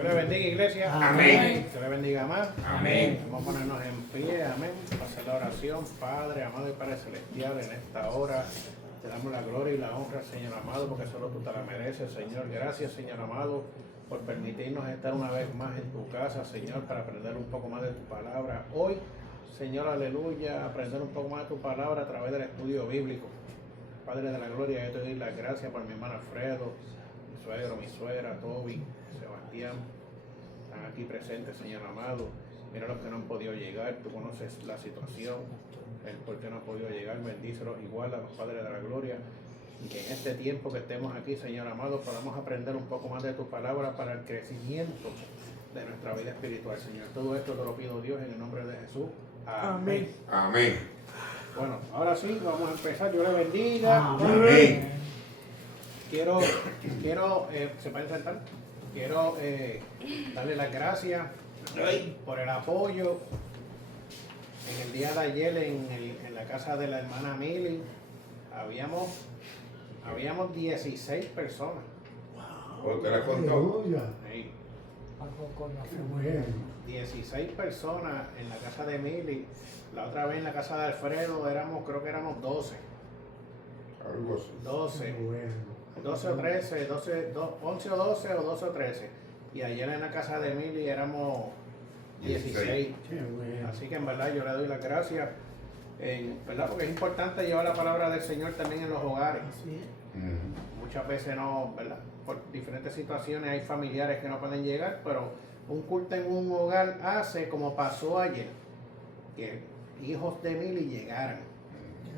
Dios le bendiga, iglesia. Amén. Que le bendiga más. Amén. Vamos a ponernos en pie. Amén. Para hacer la oración. Padre, amado y Padre celestial, en esta hora te damos la gloria y la honra, Señor amado, porque solo tú te la mereces, Señor. Gracias, Señor amado, por permitirnos estar una vez más en tu casa, Señor, para aprender un poco más de tu palabra. Hoy, Señor, aleluya, aprender un poco más de tu palabra a través del estudio bíblico. Padre de la gloria, yo te doy las gracias por mi hermano Alfredo, mi suegro, mi suegra, Toby, Sebastián. Están aquí presentes, Señor amado. Mira los que no han podido llegar, tú conoces la situación, el por qué no han podido llegar, bendícelos igual a los padres de la gloria. Y que en este tiempo que estemos aquí, Señor amado, podamos aprender un poco más de tu palabra para el crecimiento de nuestra vida espiritual, Señor. Todo esto te lo pido, Dios, en el nombre de Jesús. Amén. Amén. Bueno, ahora sí, vamos a empezar. Dios le bendiga. Amén. Quiero, ¿se pueden sentar? Quiero darle las gracias por el apoyo. En el día de ayer en la casa de la hermana Mili habíamos 16 personas. ¿Usted la contó? Sí, Qué bueno. 16 personas en la casa de Mili. La otra vez en la casa de Alfredo creo que éramos 12. Algo así. 12. Qué bueno. 12 o 13, 11 o 12 o 12 o 13. Y ayer en la casa de Mili éramos 16. Qué bueno. Así que en verdad yo le doy las gracias, ¿verdad? Porque es importante llevar la palabra del Señor también en los hogares. Así es. Muchas veces no, ¿verdad? Por diferentes situaciones hay familiares que no pueden llegar, pero un culto en un hogar hace como pasó ayer, que hijos de Mili llegaran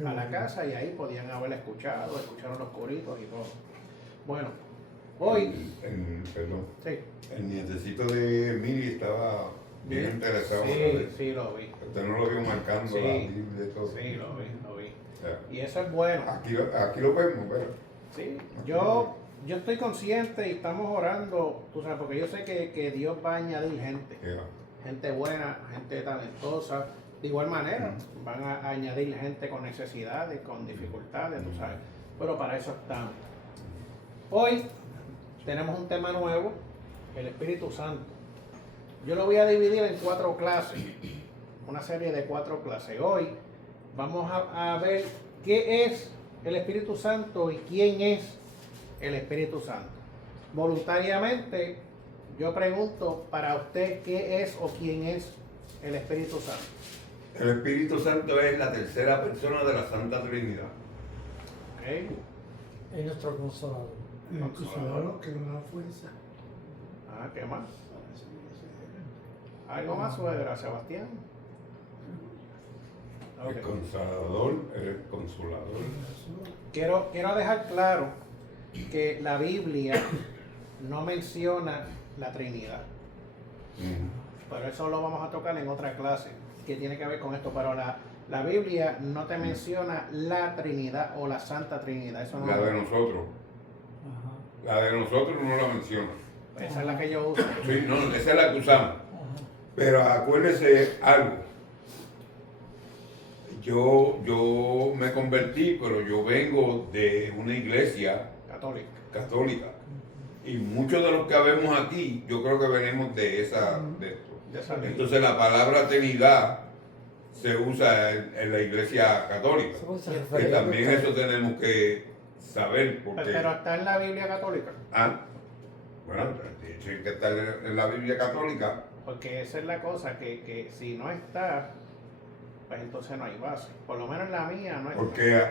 a la casa y ahí podían haber escucharon los coritos y todo. Bueno, hoy, Perdón. sí, El nietecito de Miri estaba bien interesado. sí lo vi, Usted no lo vio marcando Sí. la Biblia y todo. sí lo vi. Ya. Y eso es bueno. Aquí lo vemos, pero. Sí, yo estoy consciente y estamos orando, tú sabes, porque yo sé que Dios va a añadir gente buena, gente talentosa. De igual manera, van a añadir gente con necesidades, con dificultades, tú sabes. Pero para eso estamos. Hoy tenemos un tema nuevo, el Espíritu Santo. Yo lo voy a dividir en 4 clases, una serie de 4 clases. Hoy vamos a ver qué es el Espíritu Santo y quién es el Espíritu Santo. Voluntariamente, yo pregunto para usted qué es o quién es el Espíritu Santo. El Espíritu Santo es la tercera persona de la Santa Trinidad. ¿Ok? Es nuestro consolador. El consolador que nos da fuerza. ¿Qué más? ¿Algo más, suegra, Sebastián? El Ok. consolador, el consolador. Quiero dejar claro que la Biblia no menciona la Trinidad. Pero eso lo vamos a tocar en otra clase que tiene que ver con esto. Pero la Biblia no te menciona la Trinidad o la Santa Trinidad. Eso no La de nosotros. Ajá. La de nosotros no la menciona. Esa es la que yo uso. Sí, no, esa es la que usamos. Ajá. Pero acuérdese algo. Yo me convertí, pero yo vengo de una iglesia Católica. católica. Y muchos de los que vemos aquí, yo creo que venimos de esto. De esa Biblia. Entonces la palabra Trinidad se usa en la iglesia católica. Se Que refiere también a- eso tenemos que saber porque... Pero está en la Biblia católica. Bueno, dice que está en la Biblia católica. Porque esa es la cosa, que si no está, pues entonces no hay base. Por lo menos en la mía no está. Porque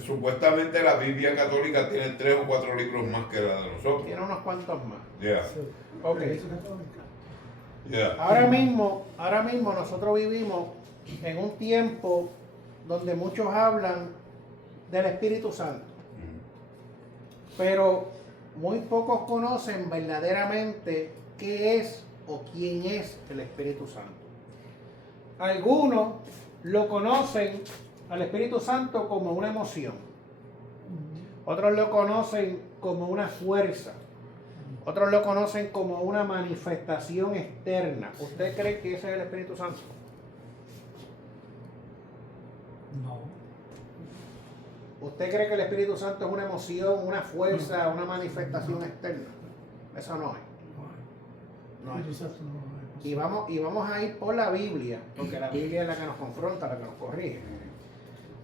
supuestamente la Biblia católica tiene 3 o 4 libros más que la de nosotros. Tiene unos cuantos más. Ya, Sí. Ok. La iglesia católica. ya. Ahora mismo nosotros vivimos en un tiempo donde muchos hablan del Espíritu Santo, pero muy pocos conocen verdaderamente qué es o quién es el Espíritu Santo. Algunos lo conocen al Espíritu Santo como una emoción, otros lo conocen como una fuerza, otros lo conocen como una manifestación externa. ¿Usted cree que ese es el Espíritu Santo? No. ¿Usted cree que el Espíritu Santo es una emoción, una fuerza, una manifestación externa? Eso no es. No es. Espíritu Santo no es. Y vamos a ir por la Biblia, porque la Biblia es la que nos confronta, la que nos corrige.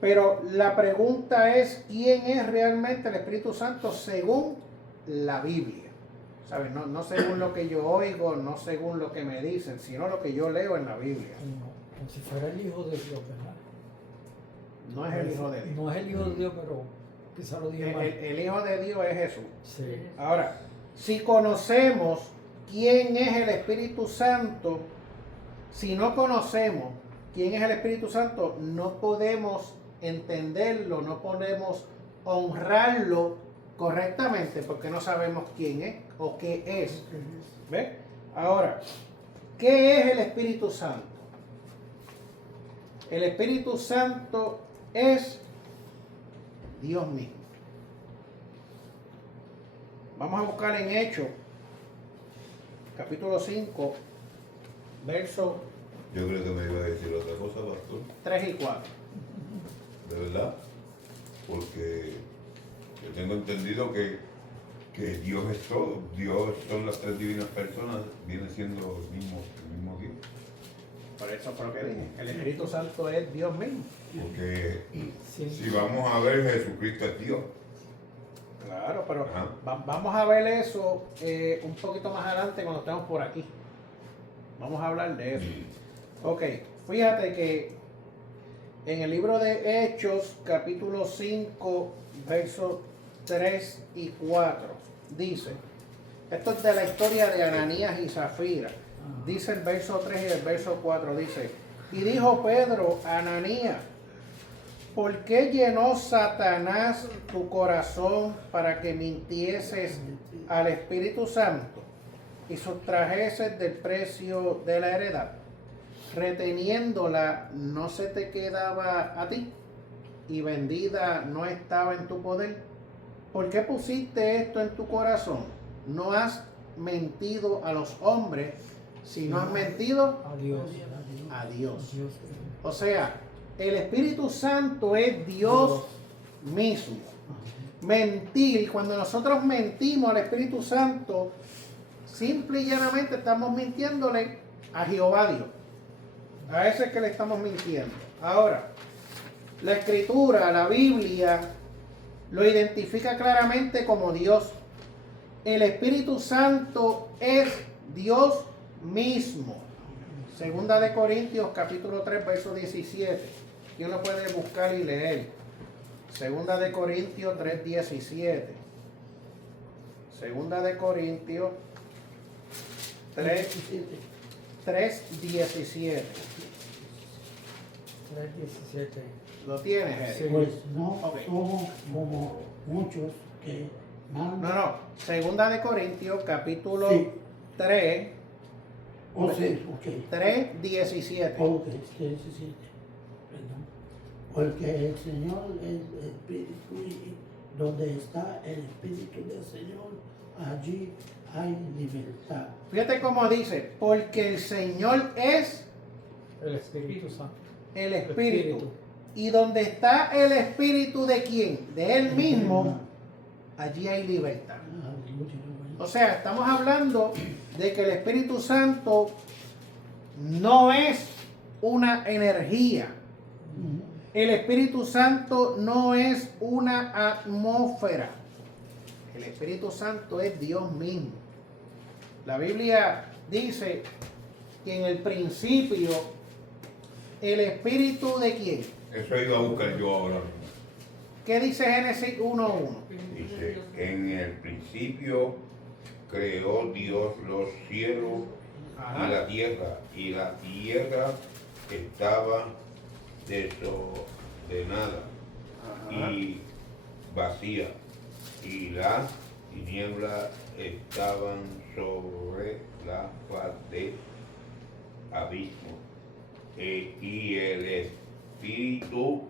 Pero la pregunta es, ¿quién es realmente el Espíritu Santo según la Biblia? ¿Sabes? No según lo que yo oigo, no según lo que me dicen, sino lo que yo leo en la Biblia. Como si fuera el Hijo de Dios, ¿verdad? No es el Hijo de Dios. No es el Hijo de Dios, pero quizá lo dije mal. El Hijo de Dios es Jesús. Sí. Ahora, si conocemos quién es el Espíritu Santo, si no conocemos quién es el Espíritu Santo, no podemos entenderlo, no podemos honrarlo correctamente porque no sabemos quién es o qué es. ¿Ves? Ahora, ¿qué es el Espíritu Santo? El Espíritu Santo es Dios mismo. Vamos a buscar en Hechos, capítulo 5, versos Yo creo que me iba a decir otra cosa, pastor. 3 y 4. De verdad. Porque yo tengo entendido que Dios es todo. Dios son las tres divinas personas. Viene siendo el mismo Dios. Por eso fue lo que dije. El Espíritu Santo es Dios mismo. Porque Sí. si vamos a ver, Jesucristo es Dios. Claro, pero Ajá. vamos a ver eso un poquito más adelante cuando estemos por aquí. Vamos a hablar de eso. Ok, fíjate que en el libro de Hechos, capítulo 5, versos 3 y 4, dice, esto es de la historia de Ananías y Zafira. Dice el verso 3 y el verso 4, dice, y dijo Pedro a Ananías, ¿por qué llenó Satanás tu corazón para que mintieses al Espíritu Santo y sustrajeses del precio de la heredad? Reteniéndola no se te quedaba a ti y vendida no estaba en tu poder. ¿Por qué pusiste esto en tu corazón? No has mentido a los hombres, sino has mentido A Dios. a Dios. Dios. O sea, el Espíritu Santo es Dios mismo. Mentir, cuando nosotros mentimos al Espíritu Santo, simple y llanamente estamos mintiéndole a Jehová Dios. A ese es que le estamos mintiendo. Ahora, la Escritura, la Biblia, lo identifica claramente como Dios. El Espíritu Santo es Dios mismo. Segunda de Corintios, capítulo 3, verso 17. ¿Quién lo puede buscar y leer? Segunda de Corintios 3, 17. Segunda de Corintios 3, 17. 3:17. ¿Lo tienes, Eric? Sí. Pues no Ok. somos como muchos que mandan. No. Segunda de Corintios, capítulo Sí. 3, Ok. 3, 17. Ok, 17. Perdón. Porque el Señor es el Espíritu y donde está el Espíritu del Señor, allí hay libertad. Fíjate cómo dice, porque el Señor es El Espíritu Santo. el Espíritu. Y donde está el Espíritu de quién? De Él mismo, allí hay libertad. Aleluya. O sea, estamos hablando de que el Espíritu Santo no es una energía. Ujú. El Espíritu Santo no es una atmósfera. El Espíritu Santo es Dios mismo. La Biblia dice que en el principio el Espíritu de quién. Eso iba a buscar yo ahora mismo. ¿Qué dice Génesis 1:1? Dice, en el principio creó Dios los cielos Ajá. y la tierra estaba desordenada Ajá. y vacía, y las tinieblas estaban sobre la faz del abismo, y el Espíritu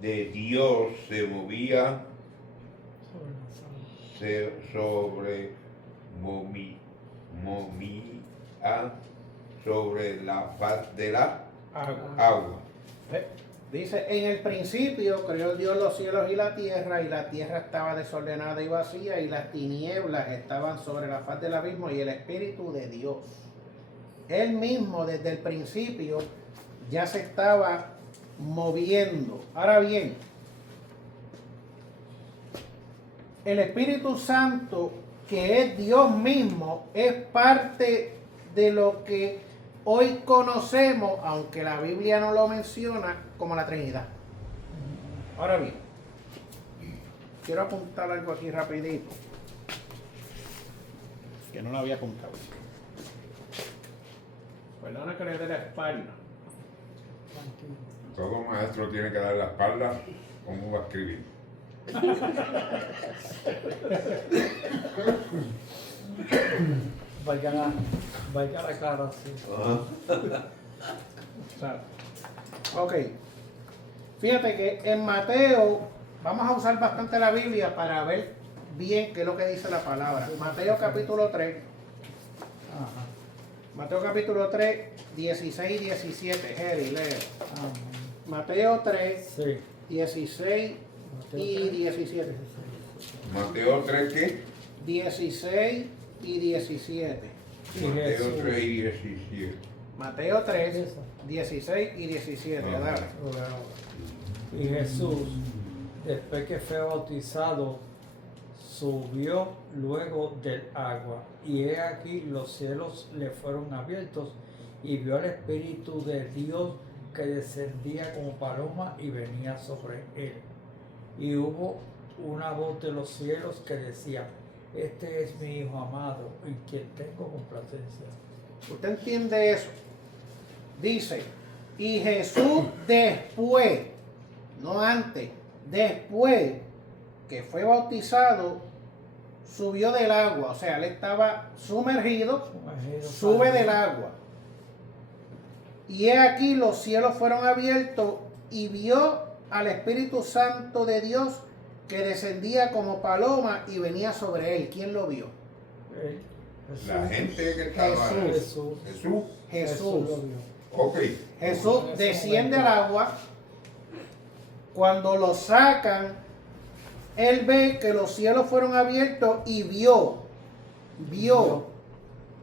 de Dios se movía movía sobre la faz de la Agua. agua. ¿Ve? Dice, en el principio creó Dios los cielos y la tierra estaba desordenada y vacía, y las tinieblas estaban sobre la faz del abismo, y el Espíritu de Dios, Él mismo desde el principio, ya se estaba moviendo. Ahora bien, el Espíritu Santo, que es Dios mismo, es parte de lo que hoy conocemos, aunque la Biblia no lo menciona, como la Trinidad. Ahora bien, quiero apuntar algo aquí rapidito, que no lo había apuntado. Perdona que le dé la espalda. Tranquilo. Todo maestro tiene que dar la espalda. ¿Cómo va a escribir? Vaya la cara así. Ok. Fíjate que en Mateo, vamos a usar bastante la Biblia para ver bien qué es lo que dice la palabra. Mateo capítulo 3. Ajá. Mateo capítulo 3, 16 y 17. Jerry, lee. Amén. Mateo 3, Sí. 16 y 17. Mateo 3, ¿qué? 16 y 17. Y Mateo Jesús. 3 y 17. Mateo 3, Eso. 16 y 17. Ajá. Dale. Y Jesús, después que fue bautizado, subió luego del agua. Y he aquí los cielos le fueron abiertos y vio al Espíritu de Dios que descendía como paloma y venía sobre él. Y hubo una voz de los cielos que decía: este es mi Hijo amado, en quien tengo complacencia. ¿Usted entiende eso? Dice, y Jesús después, no antes, después que fue bautizado, subió del agua. O sea, él estaba sumergido, sube del agua. Y he aquí los cielos fueron abiertos y vio al Espíritu Santo de Dios que descendía como paloma y venía sobre él. ¿Quién lo vio? Jesús. La gente que estaba. Jesús. Jesús. Jesús. lo vio. Ok. Jesús desciende al agua. Cuando lo sacan, él ve que los cielos fueron abiertos y vio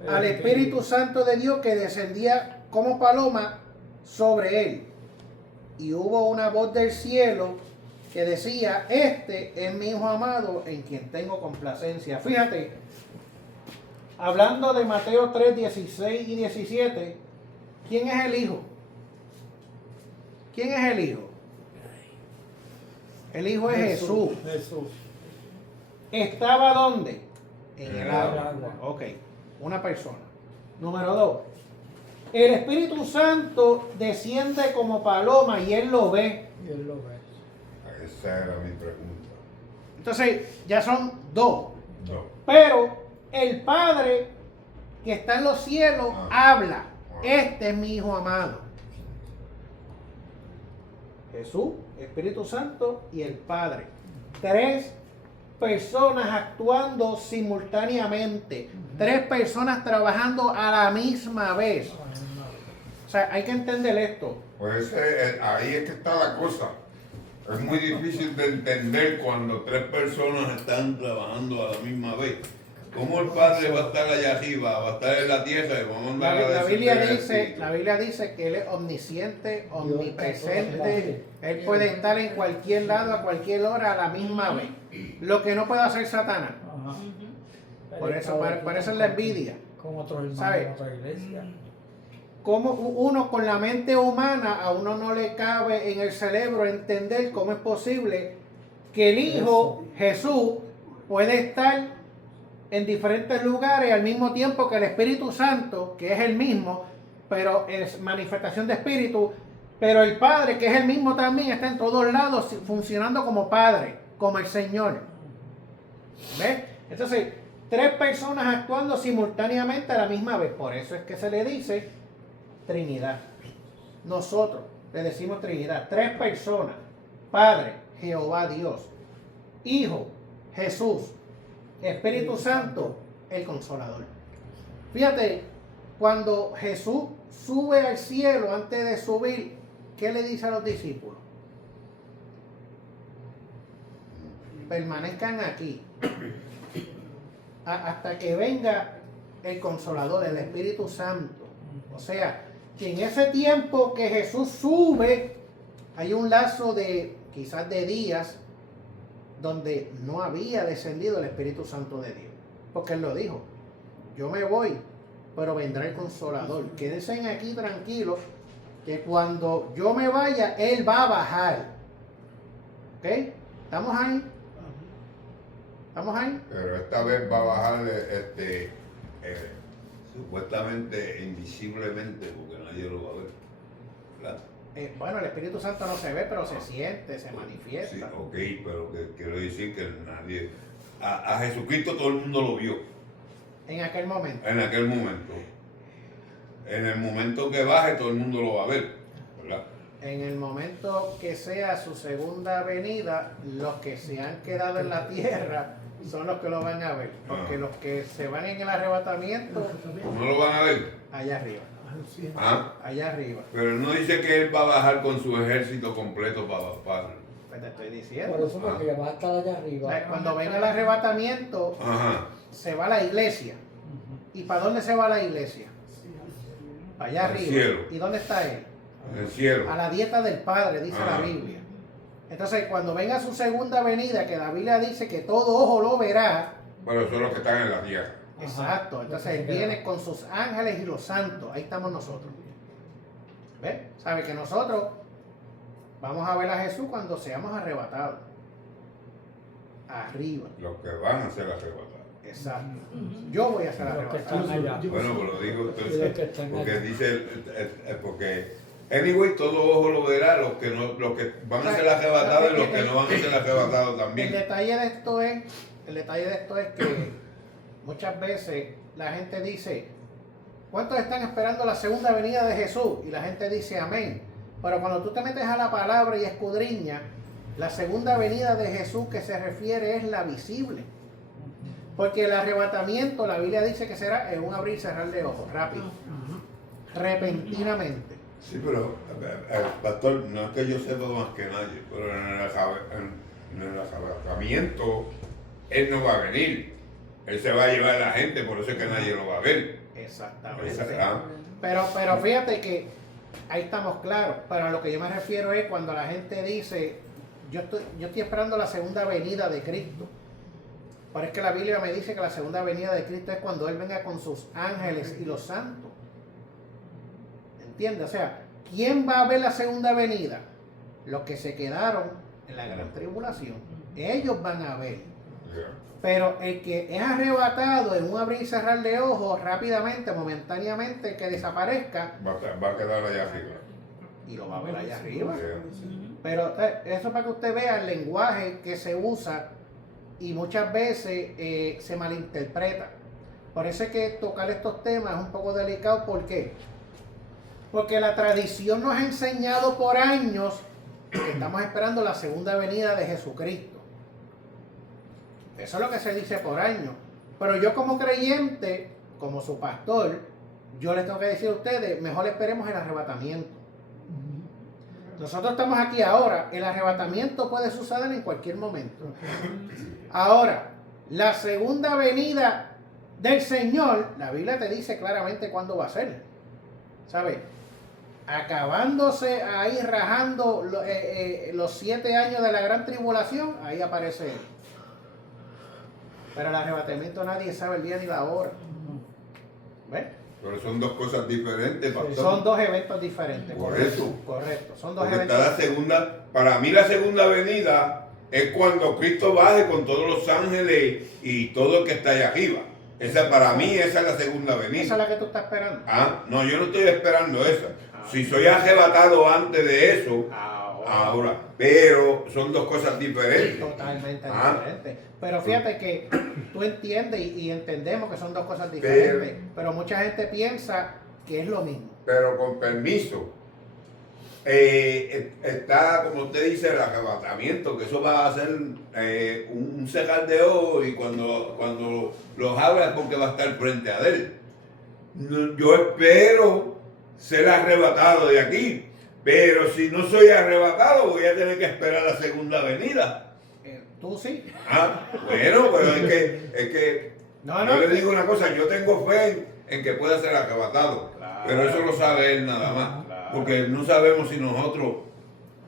al Espíritu Santo de Dios que descendía como paloma sobre él. Y hubo una voz del cielo que decía: este es mi Hijo amado en quien tengo complacencia. Fíjate, hablando de Mateo 3, 16 y 17, ¿quién es el Hijo? ¿Quién es el Hijo? El Hijo es Jesús. Jesús. ¿Estaba dónde? En el el agua. agua. Ok, una persona. Número 2. El Espíritu Santo desciende como paloma y él lo ve. Y él lo ve. Esa era mi pregunta. Entonces, ya son 2. No. Pero el Padre que está en los cielos habla: este es mi Hijo amado. Jesús, Espíritu Santo y el Padre. 3 personas actuando simultáneamente. 3 personas trabajando a la misma vez. O sea, hay que entender esto. Pues ahí es que está la cosa. Es muy difícil de entender cuando 3 personas están trabajando a la misma vez. ¿Cómo el Padre va a estar allá arriba, va a estar en la tierra y va a mandar a La descender el Biblia Espíritu? dice que Él es omnisciente, omnipresente. Él puede estar en cualquier lado, a cualquier hora, a la misma vez. Lo que no puede hacer Satanás. Ajá. Por eso es la envidia. Con otros hermanos ¿Sabe? de otra iglesia. Como uno con la mente humana, a uno no le cabe en el cerebro entender cómo es posible que el Hijo, Jesús, puede estar en diferentes lugares al mismo tiempo que el Espíritu Santo, que es el mismo, pero es manifestación de Espíritu, pero el Padre, que es el mismo también, está en todos lados funcionando como Padre, como el Señor. ¿Ves? Entonces, 3 personas actuando simultáneamente a la misma vez. Por eso es que se le dice Trinidad. Nosotros le decimos Trinidad. 3 personas: Padre, Jehová Dios; Hijo, Jesús; Espíritu Santo, el Consolador. Fíjate, cuando Jesús sube al cielo, antes de subir, ¿qué le dice a los discípulos? Permanezcan aquí hasta que venga el Consolador, el Espíritu Santo. O sea, que en ese tiempo que Jesús sube, hay un lazo de quizás de días donde no había descendido el Espíritu Santo de Dios. Porque Él lo dijo, yo me voy, pero vendrá el Consolador. Quédense aquí tranquilos, que cuando yo me vaya, Él va a bajar. ¿Ok? ¿Estamos ahí? ¿Estamos ahí? Pero esta vez va a bajar supuestamente invisiblemente, porque nadie lo va a ver. ¿Verdad? Bueno, el Espíritu Santo no se ve, pero se siente, se manifiesta. Sí, ok, pero que quiero decir que nadie. A Jesucristo todo el mundo lo vio En aquel momento. en aquel momento. En el momento que baje, todo el mundo lo va a ver. ¿Verdad? En el momento que sea su segunda venida, los que se han quedado en la tierra son los que lo van a ver. Porque los que se van en el arrebatamiento, ¿No lo van a ver? allá arriba. ¿Ah? Allá arriba. Pero no dice que él va a bajar con su ejército completo para. Pues te estoy Por diciendo. eso porque va a estar allá O arriba. sea, cuando venga el arrebatamiento, Ajá. se va a la iglesia. ¿Y para dónde se va la iglesia? Para allá Al arriba. cielo. ¿Y dónde está él? En el cielo. A la dieta del Padre, dice la Biblia. Entonces, cuando venga su segunda venida, que la Biblia dice que todo ojo lo verá, Pero son los que están en la tierra. exacto, entonces Él viene con sus ángeles y los santos, ahí estamos nosotros. ¿Ves? ¿Sabe que nosotros vamos a ver a Jesús cuando seamos arrebatados? Arriba, Los que van a ser arrebatados. exacto. Yo voy a ser Los que arrebatado. están allá. Bueno, pues lo digo Los que entonces. están Porque allá. dice. Porque. Anyway, todo ojo lo verá. Los que van a ser arrebatados y los que no van a ser arrebatados El también. detalle de esto es que muchas veces la gente dice, ¿cuántos están esperando la segunda venida de Jesús? Y la gente dice amén. Pero cuando tú te metes a la palabra y escudriñas, la segunda venida de Jesús que se refiere es la visible. Porque el arrebatamiento, la Biblia dice que será en un abrir y cerrar de ojos, rápido, repentinamente. Sí, pero, pastor, no es que yo sepa más que nadie, pero en el arrebatamiento, él no va a venir. Él se va a llevar a la gente, por eso es que nadie lo va a ver. Exactamente. ¿Ah? Pero fíjate que ahí estamos claros. Pero a lo que yo me refiero es cuando la gente dice, yo estoy esperando la segunda venida de Cristo. Pero es que la Biblia me dice que la segunda venida de Cristo es cuando Él venga con sus ángeles y los santos. ¿Entiendes? O sea, ¿quién va a ver la segunda venida? Los que se quedaron en la gran tribulación. Ellos van a ver. Pero el que es arrebatado en un abrir y cerrar de ojos rápidamente, momentáneamente, que desaparezca, Va a quedar allá arriba. y lo va a ver allá arriba. Yeah. Pero eso para que usted vea el lenguaje que se usa y muchas veces se malinterpreta. Por eso es que tocar estos temas es un poco delicado. ¿Por qué? Porque la tradición nos ha enseñado por años que estamos esperando la segunda venida de Jesucristo. Eso es lo que se dice por años. Pero yo como creyente, como su pastor, yo les tengo que decir a ustedes, mejor esperemos el arrebatamiento. Nosotros estamos aquí ahora, el arrebatamiento puede suceder en cualquier momento. Ahora, la segunda venida del Señor, la Biblia te dice claramente cuándo va a ser. ¿Sabes? Acabándose ahí, rajando los 7 años de la gran tribulación, ahí aparece Él. Pero el arrebatamiento nadie sabe el día ni la hora. ¿Ves? Pero son dos cosas diferentes, pastor. Son dos eventos diferentes. Por correcto, eso. Correcto. Son dos Porque eventos. está la segunda, para mí la segunda venida es cuando Cristo baje con todos los ángeles y todo el que está allá arriba. Para mí esa es la segunda venida. Esa es la que tú estás esperando. Ah, no, yo no estoy esperando esa. Si soy arrebatado antes de eso, ahora. Pero son dos cosas diferentes. Totalmente Ah. diferentes. Pero fíjate que tú entiendes y entendemos que son dos cosas diferentes. Pero mucha gente piensa que es lo mismo. Pero con permiso, está, como usted dice, el arrebatamiento, que eso va a ser un cegar de ojos y cuando los abra es porque va a estar frente a él. Yo espero ser arrebatado de aquí, Pero si no soy arrebatado, voy a tener que esperar la segunda venida. Tú sí. Bueno, pero es que No, yo le digo una cosa, yo tengo fe en que pueda ser arrebatado. Claro. Pero eso lo sabe él nada más. Claro. Porque no sabemos si nosotros,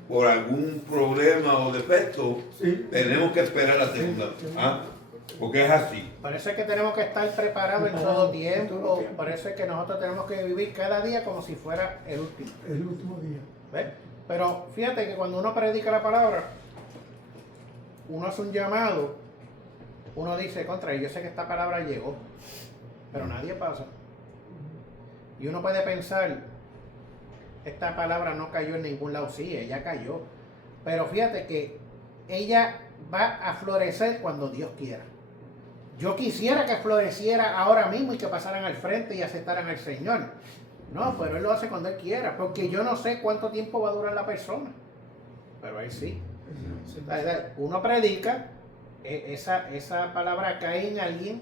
por algún problema o defecto, Sí. tenemos que esperar la segunda. Porque es así. Parece que tenemos que estar preparados en todo tiempo. Parece que nosotros tenemos que vivir cada día como si fuera el último. El último día. ¿Ves? Pero fíjate que cuando uno predica la palabra, uno hace un llamado, uno dice, contra, yo sé que esta palabra llegó, pero nadie pasa. Y uno puede pensar, esta palabra no cayó en ningún lado, sí, ella cayó. Pero fíjate que ella va a florecer cuando Dios quiera. Yo quisiera que floreciera ahora mismo y que pasaran al frente y aceptaran al Señor. No, pero Él lo hace cuando Él quiera, porque yo no sé cuánto tiempo va a durar la persona. Pero Él sí. Uno predica, esa palabra cae en alguien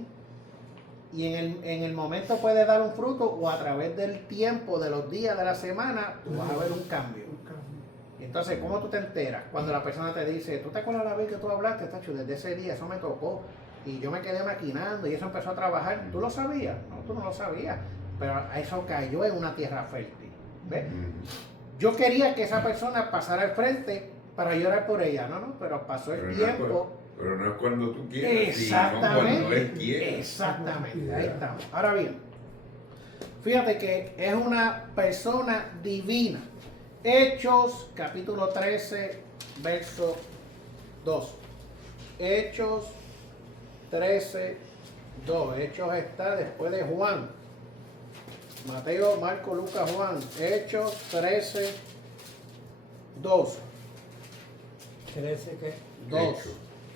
y en el momento puede dar un fruto, o a través del tiempo, de los días, de la semana, tú vas a ver un cambio. Entonces, ¿cómo tú te enteras? Cuando la persona te dice, ¿tú te acuerdas la vez que tú hablaste, Tacho? Desde ese día eso me tocó y yo me quedé maquinando y eso empezó a trabajar. ¿Tú lo sabías? No, tú no lo sabías. Pero eso cayó en una tierra fértil. ¿Ves? Yo quería que esa persona pasara al frente para llorar por ella. No, pero pasó el tiempo. Pero no es cuando tú quieras, Exactamente. sino cuando Él quiere. Exactamente, ahí estamos. Ahora bien, fíjate que es una persona divina. Hechos, capítulo 13, verso 2. Hechos 13, 2. Hechos está después de Juan. Mateo, Marco, Lucas, Juan. Hechos 13, 2. ¿13 qué? 2.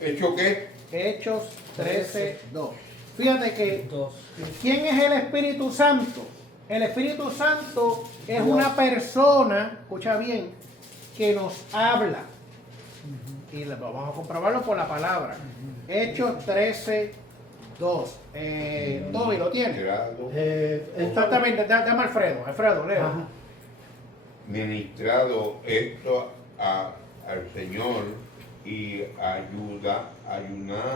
¿Hecho qué? Hechos 13, 2. Fíjate que, 2. ¿quién es el Espíritu Santo? El Espíritu Santo es una persona, escucha bien, que nos habla. Y vamos a comprobarlo por la palabra. Hechos 13, 2. Toby, ¿lo tiene? Exactamente, dame a Alfredo. Alfredo, leo. Ajá. Ministrado esto al Señor y ayunando,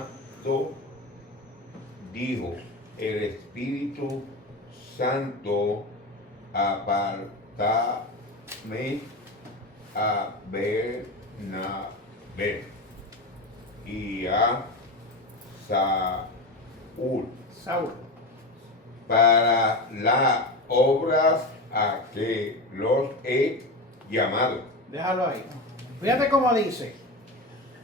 dijo el Espíritu Santo, apartame a Bernabé y a Saúl para las obras a que los he llamado. Déjalo ahí. Fíjate cómo dice.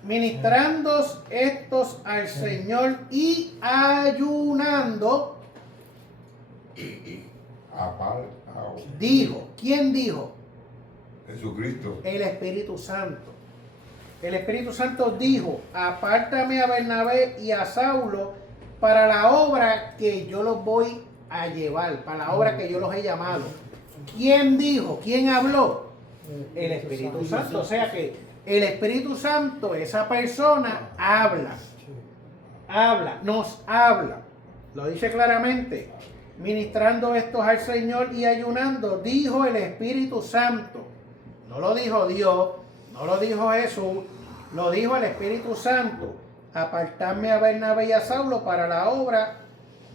Ministrando estos al Señor y ayunando. Apartado. Dijo. ¿Quién dijo? Jesucristo. El Espíritu Santo. El Espíritu Santo dijo, apártame a Bernabé y a Saulo para la obra que yo los voy a llevar, para la obra que yo los he llamado. ¿Quién dijo? ¿Quién habló? El Espíritu Santo. O sea que el Espíritu Santo, esa persona, habla. Nos habla. Lo dice claramente. Ministrando estos al Señor y ayunando, dijo el Espíritu Santo. No lo dijo Dios, no lo dijo Jesús, lo dijo el Espíritu Santo. Apartarme a Bernabé y a Saulo para la obra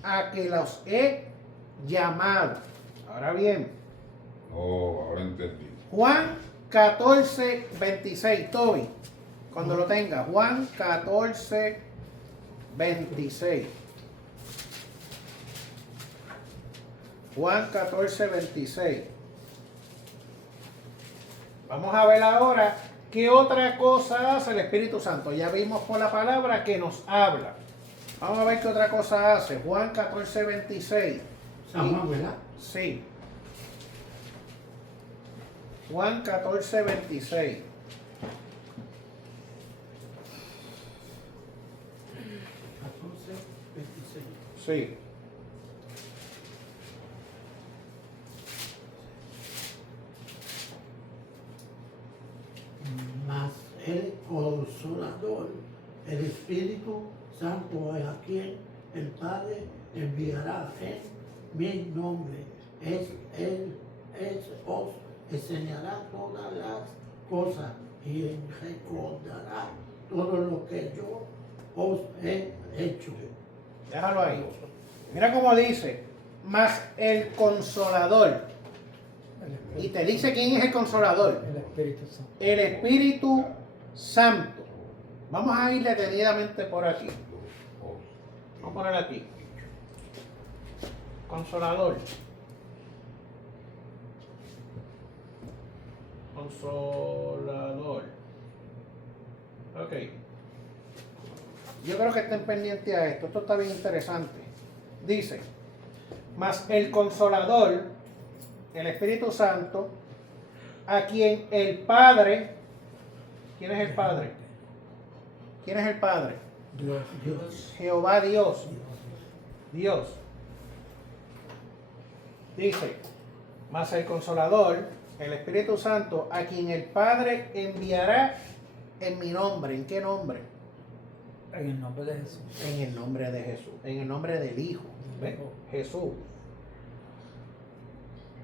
a que los he llamado. Ahora bien. Oh, ahora entendí. Juan 14, 26. Toby, cuando lo tenga. Juan 14, 26. Juan 14, 26. Vamos a ver ahora qué otra cosa hace el Espíritu Santo. Ya vimos por la palabra que nos habla. Vamos a ver qué otra cosa hace. Juan 14, 26. San Juan, ¿verdad? Sí. Juan 14, 26. Sí. Mas el Consolador, el Espíritu Santo, es a quien el Padre enviará en mi nombre. Os enseñará todas las cosas y recordará todo lo que yo os he hecho. Déjalo ahí. Mira cómo dice, mas el Consolador. Y te dice quién es el Consolador. El Espíritu Santo. El Espíritu Santo. Vamos a ir detenidamente por aquí. Vamos a poner aquí. Consolador. Consolador. Ok. Yo creo que estén pendientes a esto. Esto está bien interesante. Dice, mas el Consolador, el Espíritu Santo, a quien el Padre, ¿quién es el Padre? ¿Quién es el Padre? Dios. Dios. Jehová Dios. Dios. Dice, mas el Consolador, el Espíritu Santo, a quien el Padre enviará en mi nombre. ¿En qué nombre? En el nombre de Jesús. En el nombre de Jesús. En el nombre del Hijo. ¿Ves? Jesús.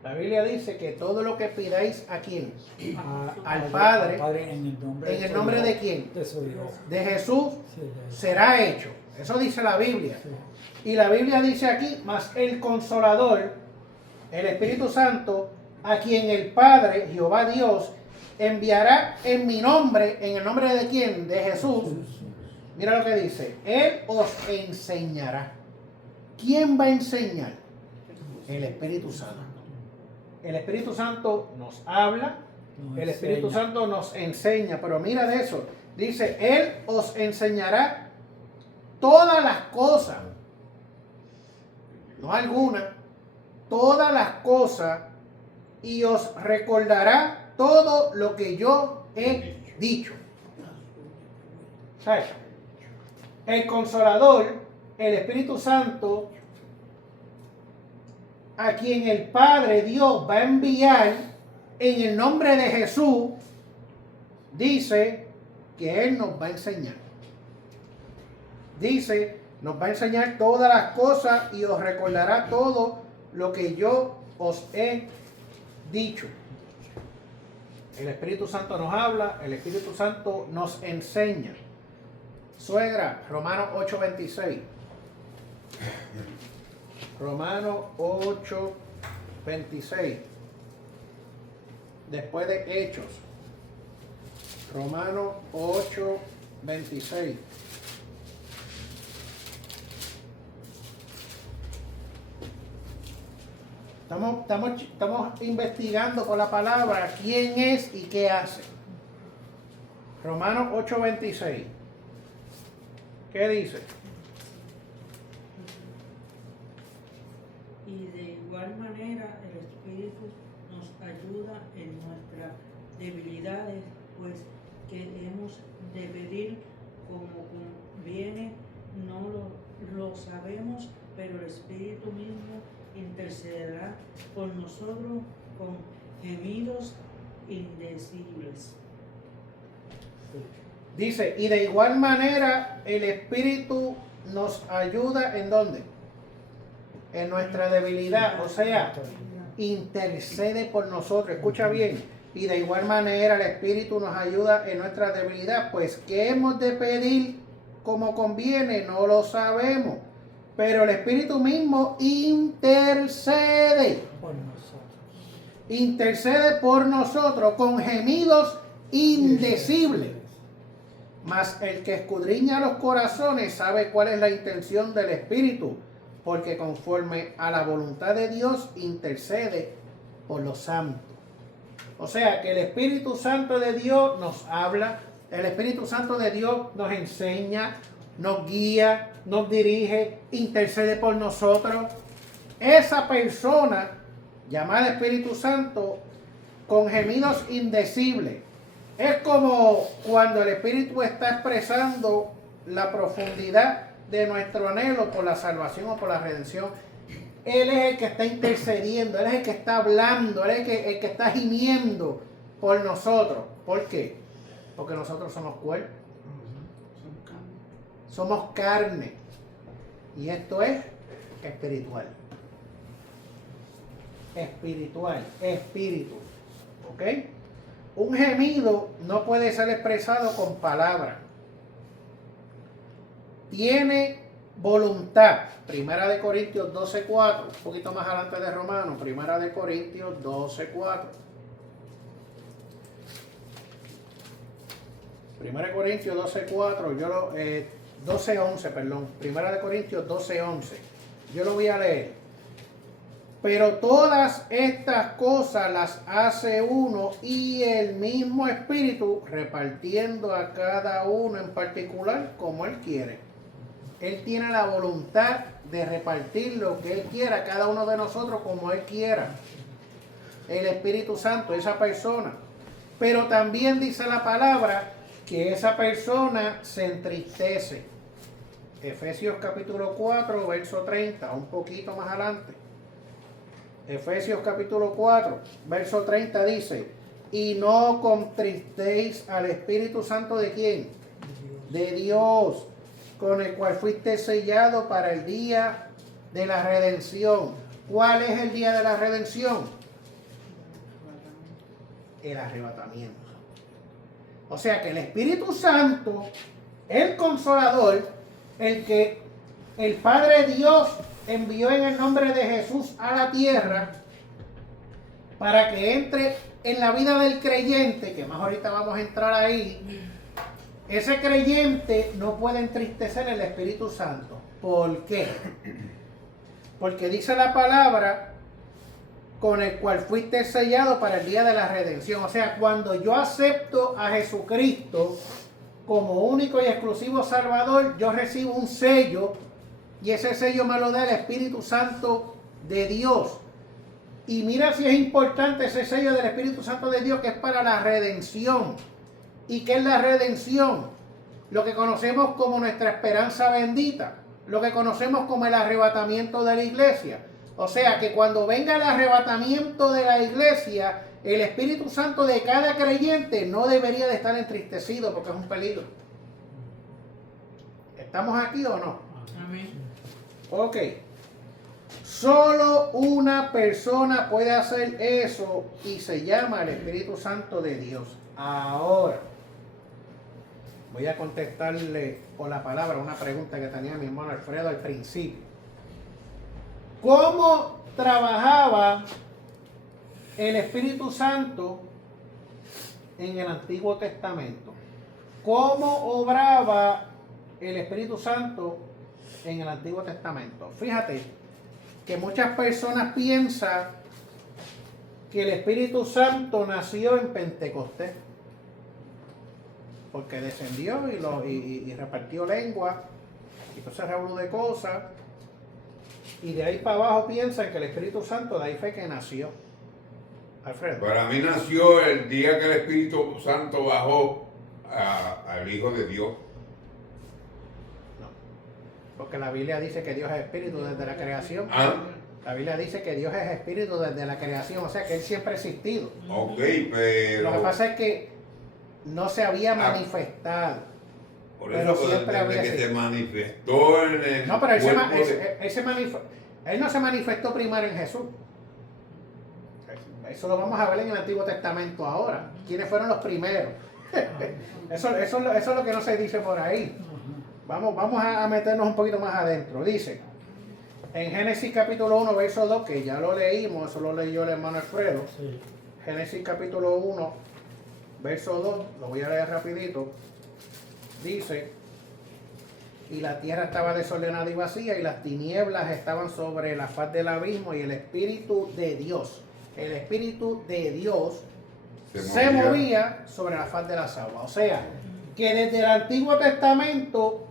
La Biblia dice que todo lo que pidáis a quién, al Padre, en el nombre de quién, de su Hijo. de Jesús, Sí, de Jesús. será hecho. Eso dice la Biblia. Sí. Y la Biblia dice aquí, mas el Consolador, el Espíritu Santo, a quien el Padre, Jehová Dios, enviará en mi nombre, ¿en el nombre de quién? De Jesús. Mira lo que dice, Él os enseñará. ¿Quién va a enseñar? El Espíritu Santo. El Espíritu Santo nos habla, el Espíritu Santo nos enseña, pero mira de eso, dice, Él os enseñará todas las cosas, no algunas, todas las cosas, y os recordará todo lo que yo he dicho. ¿Sabes? El Consolador, el Espíritu Santo, a quien el Padre Dios va a enviar en el nombre de Jesús, dice que Él nos va a enseñar. Dice, nos va a enseñar todas las cosas y os recordará todo lo que yo os he dicho. El Espíritu Santo nos habla, el Espíritu Santo nos enseña. Suegra, Romanos 8:26. Romanos 8:26. Después de Hechos. Romanos 8:26. Estamos investigando con la palabra quién es y qué hace. Romanos 8:26. ¿Qué dice? Y de igual manera el Espíritu nos ayuda en nuestras debilidades, pues que hemos de pedir como conviene, no lo sabemos, pero el Espíritu mismo intercederá por nosotros con gemidos indecibles. Dice, y de igual manera el Espíritu nos ayuda ¿en dónde? En nuestra debilidad, o sea, intercede por nosotros. Escucha bien. Y de igual manera el Espíritu nos ayuda en nuestra debilidad, pues ¿qué hemos de pedir como conviene? No lo sabemos. Pero el Espíritu mismo intercede. Por nosotros. Intercede por nosotros con gemidos indecibles. Mas el que escudriña los corazones sabe cuál es la intención del Espíritu, porque conforme a la voluntad de Dios intercede por los santos. O sea que el Espíritu Santo de Dios nos habla, el Espíritu Santo de Dios nos enseña, nos guía, nos dirige, intercede por nosotros. Esa persona llamada Espíritu Santo con gemidos indecibles. Es como cuando el Espíritu está expresando la profundidad de nuestro anhelo por la salvación o por la redención. Él es el que está intercediendo, Él es el que está hablando, Él es el que está gimiendo por nosotros. ¿Por qué? Porque nosotros somos cuerpo, somos carne. Y esto es espiritual. Espiritual, espíritu. ¿Ok? Un gemido no puede ser expresado con palabras. Tiene voluntad. Primera de Corintios 12:4. Un poquito más adelante de Romanos. Primera de Corintios 12:4. Primera de Corintios 12:4. 12:11, perdón. Primera de Corintios 12:11. Yo lo voy a leer. Pero todas estas cosas las hace uno y el mismo Espíritu, repartiendo a cada uno en particular como Él quiere. Él tiene la voluntad de repartir lo que Él quiera a cada uno de nosotros como Él quiera. El Espíritu Santo, esa persona. Pero también dice la palabra que esa persona se entristece. Efesios capítulo 4, verso 30, un poquito más adelante. Efesios capítulo 4, verso 30 dice, y no contristéis al Espíritu Santo ¿de quién? De Dios, con el cual fuiste sellado para el día de la redención. ¿Cuál es el día de la redención? El arrebatamiento. O sea que el Espíritu Santo, el Consolador, el que el Padre Dios envió en el nombre de Jesús a la tierra para que entre en la vida del creyente, que más ahorita vamos a entrar ahí. Ese creyente no puede entristecer el Espíritu Santo. ¿Por qué? Porque dice la palabra, con el cual fuiste sellado para el día de la redención. O sea, cuando yo acepto a Jesucristo como único y exclusivo Salvador, yo recibo un sello. Y ese sello me lo da el Espíritu Santo de Dios. Y mira si es importante ese sello del Espíritu Santo de Dios, que es para la redención. ¿Y qué es la redención? Lo que conocemos como nuestra esperanza bendita. Lo que conocemos como el arrebatamiento de la iglesia. O sea que cuando venga el arrebatamiento de la iglesia, el Espíritu Santo de cada creyente no debería de estar entristecido porque es un peligro. ¿Estamos aquí o no? Amén. Ok. Solo una persona puede hacer eso y se llama el Espíritu Santo de Dios. Ahora, voy a contestarle por la palabra una pregunta que tenía mi hermano Alfredo al principio. ¿Cómo trabajaba el Espíritu Santo en el Antiguo Testamento? ¿Cómo obraba el Espíritu Santo en el Antiguo Testamento? Fíjate que muchas personas piensan que el Espíritu Santo nació en Pentecostés, porque descendió y repartió lengua y todo ese revolú de cosas, y de ahí para abajo piensan que el Espíritu Santo de ahí fue que nació. Alfredo. Para mí nació el día que el Espíritu Santo bajó al Hijo de Dios. Porque la Biblia dice que Dios es espíritu desde la creación. Ah. La Biblia dice que Dios es espíritu desde la creación, o sea que Él siempre ha existido. Ok, pero... Lo que pasa es que no se había manifestado. Por pero eso, siempre desde había que sido. se manifestó en el No, pero cuerpo Él no se manifestó primero en Jesús. Eso lo vamos a ver en el Antiguo Testamento ahora. ¿Quiénes fueron los primeros? Eso es lo que no se dice por ahí. Vamos a meternos un poquito más adentro. Dice, en Génesis capítulo 1, verso 2, que ya lo leímos, eso lo leyó el hermano Alfredo. Sí. Génesis capítulo 1, verso 2, lo voy a leer rapidito. Dice, y la tierra estaba desordenada y vacía, y las tinieblas estaban sobre la faz del abismo, y el Espíritu de Dios se movía sobre la faz de las aguas. O sea, que desde el Antiguo Testamento,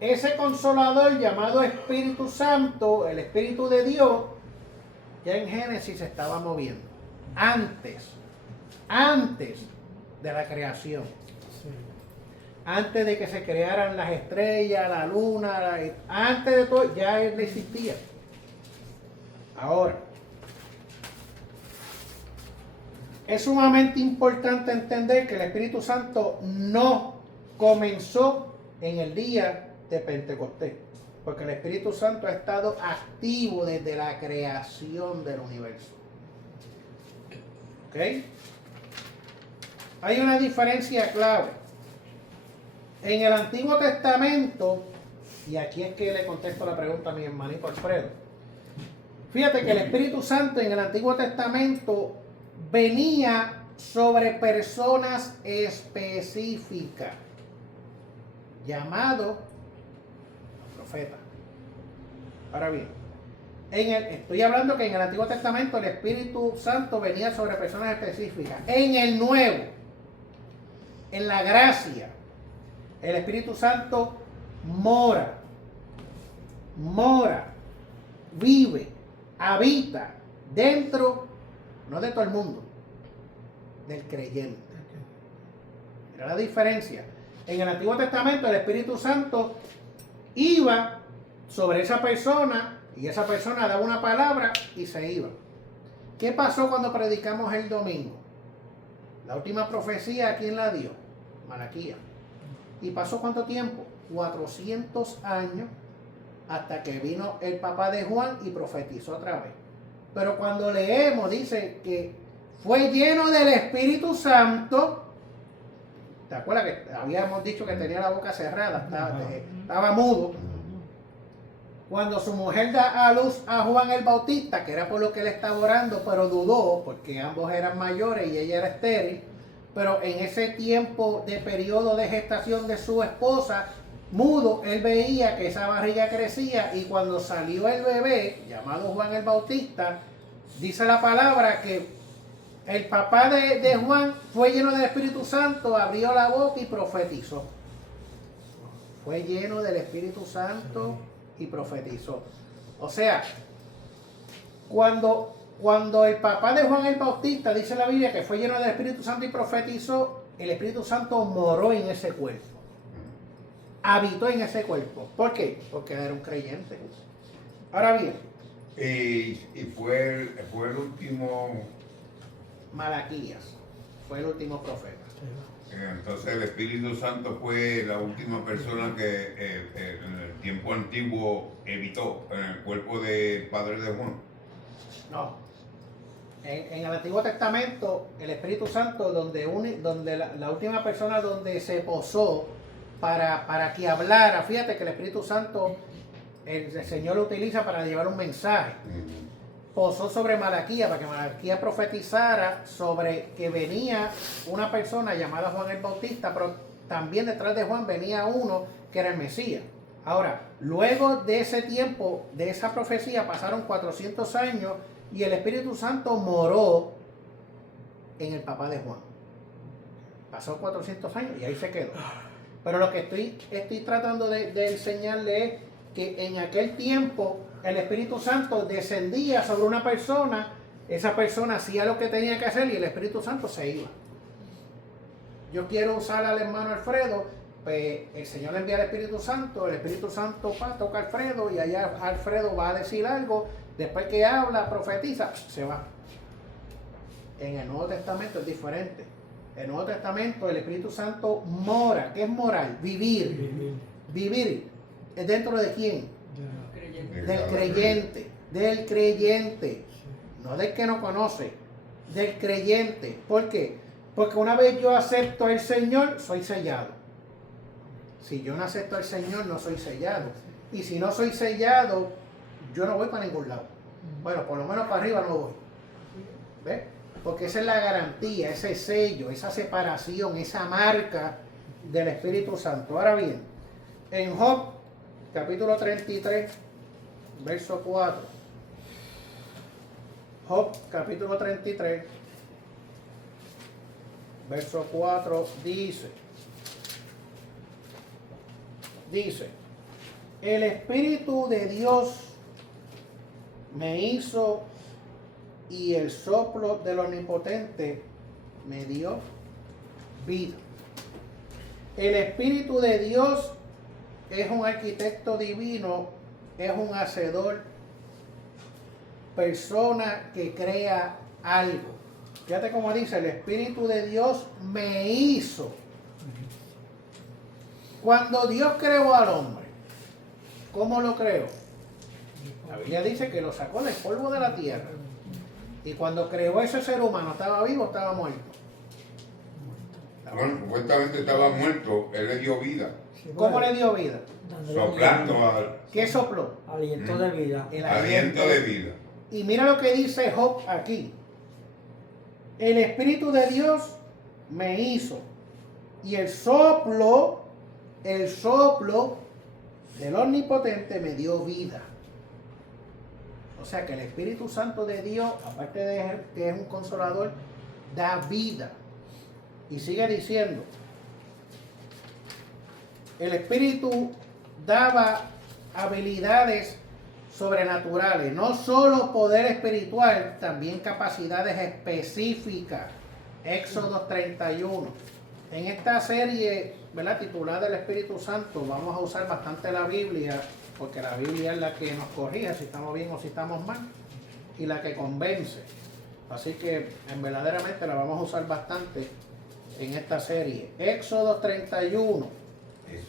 ese Consolador llamado Espíritu Santo, el Espíritu de Dios, ya en Génesis se estaba moviendo. Antes de la creación. Sí. Antes de que se crearan las estrellas, la luna, antes de todo, ya Él existía. Ahora, es sumamente importante entender que el Espíritu Santo no comenzó en el día de Pentecostés, porque el Espíritu Santo ha estado activo desde la creación del universo. ¿Ok? hay una diferencia clave. En el Antiguo Testamento, y aquí es que le contesto la pregunta a mi hermanito Alfredo. Fíjate que el Espíritu Santo en el Antiguo Testamento venía sobre personas específicas, llamado profeta. Ahora bien, estoy hablando que en el Antiguo Testamento el Espíritu Santo venía sobre personas específicas. En el Nuevo, en la gracia, el Espíritu Santo mora, vive, habita dentro, no de todo el mundo, del creyente. Mira la diferencia. En el Antiguo Testamento el Espíritu Santo iba sobre esa persona y esa persona daba una palabra y se iba. ¿Qué pasó cuando predicamos el domingo? La última profecía, ¿a quién la dio? Malaquías. ¿Y pasó cuánto tiempo? 400 años hasta que vino el papá de Juan y profetizó otra vez. Pero cuando leemos dice que fue lleno del Espíritu Santo. ¿Te acuerdas que habíamos dicho que tenía la boca cerrada? Estaba mudo. Cuando su mujer da a luz a Juan el Bautista, que era por lo que él estaba orando, pero dudó porque ambos eran mayores y ella era estéril. Pero en ese tiempo de periodo de gestación de su esposa, mudo, él veía que esa barriga crecía y cuando salió el bebé, llamado Juan el Bautista, dice la palabra que el papá de Juan fue lleno del Espíritu Santo, abrió la boca y profetizó. Fue lleno del Espíritu Santo y profetizó. O sea, cuando el papá de Juan el Bautista, dice la Biblia, que fue lleno del Espíritu Santo y profetizó, el Espíritu Santo moró en ese cuerpo. Habitó en ese cuerpo. ¿Por qué? Porque era un creyente. Ahora bien. Y fue el último. Malaquías. Fue el último profeta. Entonces el Espíritu Santo fue la última persona que en el tiempo antiguo evitó en el cuerpo del padre de Juan. No. En el Antiguo Testamento, el Espíritu Santo, donde la última persona donde se posó para que hablara, fíjate que el Espíritu Santo, el Señor lo utiliza para llevar un mensaje. Posó sobre Malaquías, para que Malaquías profetizara sobre que venía una persona llamada Juan el Bautista, pero también detrás de Juan venía uno que era el Mesías. Ahora, luego de ese tiempo, de esa profecía, pasaron 400 años y el Espíritu Santo moró en el papá de Juan. Pasó 400 años y ahí se quedó. Pero lo que estoy tratando de enseñarle es que en aquel tiempo el Espíritu Santo descendía sobre una persona, esa persona hacía lo que tenía que hacer y el Espíritu Santo se iba. Yo quiero usar al hermano Alfredo, pues el Señor le envía el Espíritu Santo toca a Alfredo y allá Alfredo va a decir algo, después que habla, profetiza, se va. En el Nuevo Testamento es diferente. En el Nuevo Testamento el Espíritu Santo mora. ¿Qué es morar? Vivir. ¿Es dentro de quién? Del creyente. No del que no conoce. Del creyente. ¿Por qué? Porque una vez yo acepto al Señor, soy sellado. Si yo no acepto al Señor, no soy sellado. Y si no soy sellado, yo no voy para ningún lado. Bueno, por lo menos para arriba no voy. ¿Ves? Porque esa es la garantía, ese sello, esa separación, esa marca del Espíritu Santo. Ahora bien, en Job, capítulo 33, verso 4. Job, capítulo 33, verso 4, dice, el Espíritu de Dios me hizo y el soplo del Omnipotente me dio vida. El Espíritu de Dios es un arquitecto divino, es un hacedor, persona que crea algo. Fíjate cómo dice, el Espíritu de Dios me hizo. Cuando Dios creó al hombre, ¿cómo lo creó? La Biblia dice que lo sacó del polvo de la tierra. Y cuando creó ese ser humano, ¿estaba vivo o estaba muerto? Bueno, supuestamente estaba muerto, él le dio vida, Sí, ¿Cómo bueno, le dio vida? dándole soplando al ¿Qué sopló? aliento de vida. El aliento de vida. Y mira lo que dice Job aquí. El Espíritu de Dios me hizo. Y el soplo del Omnipotente me dio vida. O sea que el Espíritu Santo de Dios, aparte de que es un consolador, da vida. Y sigue diciendo, el Espíritu daba habilidades sobrenaturales, no solo poder espiritual, también capacidades específicas. Éxodo 31. En esta serie, ¿verdad?, titulada El Espíritu Santo, vamos a usar bastante la Biblia, porque la Biblia es la que nos corrige si estamos bien o si estamos mal, y la que convence. Así que verdaderamente la vamos a usar bastante en esta serie. Éxodo 31, Eso.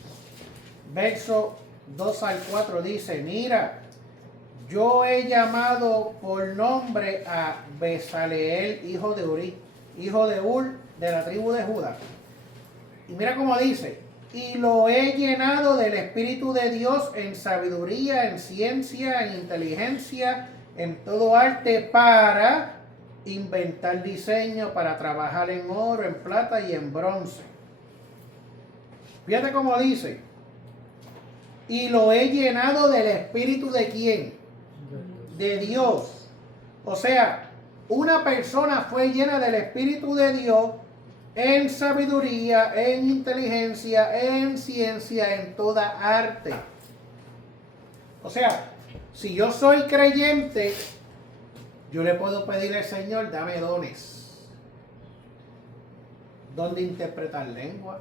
verso 2 al 4 dice, mira, yo he llamado por nombre a Besaleel, hijo de Uri, hijo de Ur, de la tribu de Judá. Y mira cómo dice, y lo he llenado del Espíritu de Dios en sabiduría, en ciencia, en inteligencia, en todo arte para inventar diseño, para trabajar en oro, en plata y en bronce. Fíjate cómo dice, y lo he llenado del Espíritu de ¿quién? De Dios. O sea, una persona fue llena del Espíritu de Dios en sabiduría, en inteligencia, en ciencia, en toda arte. O sea, si yo soy creyente, yo le puedo pedir al Señor, dame dones. Don de interpretar lengua,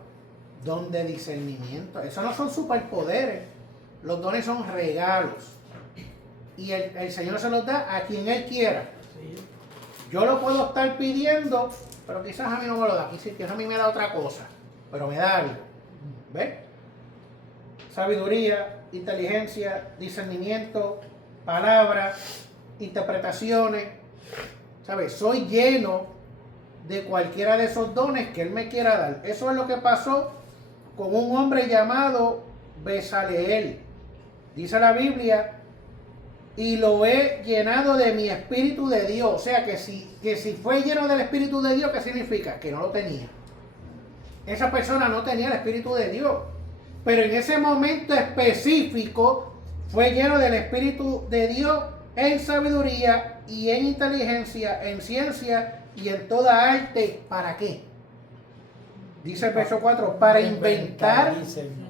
don de discernimiento. Esos no son superpoderes. Los dones son regalos. Y el Señor se los da a quien Él quiera. Yo lo puedo estar pidiendo, pero quizás a mí no me lo da. Quizás a mí me da otra cosa, pero me da algo. ¿Ves? Sabiduría, inteligencia, discernimiento, palabras, interpretaciones. ¿Sabes? Soy lleno de cualquiera de esos dones que Él me quiera dar. Eso es lo que pasó con un hombre llamado Besaleel. Dice la Biblia, y lo he llenado de mi Espíritu de Dios. O sea que si fue lleno del Espíritu de Dios, ¿qué significa? Que no lo tenía. Esa persona no tenía el Espíritu de Dios. Pero en ese momento específico fue lleno del Espíritu de Dios en sabiduría y en inteligencia, en ciencia y en toda arte. ¿Para qué? Dice el verso 4, para inventar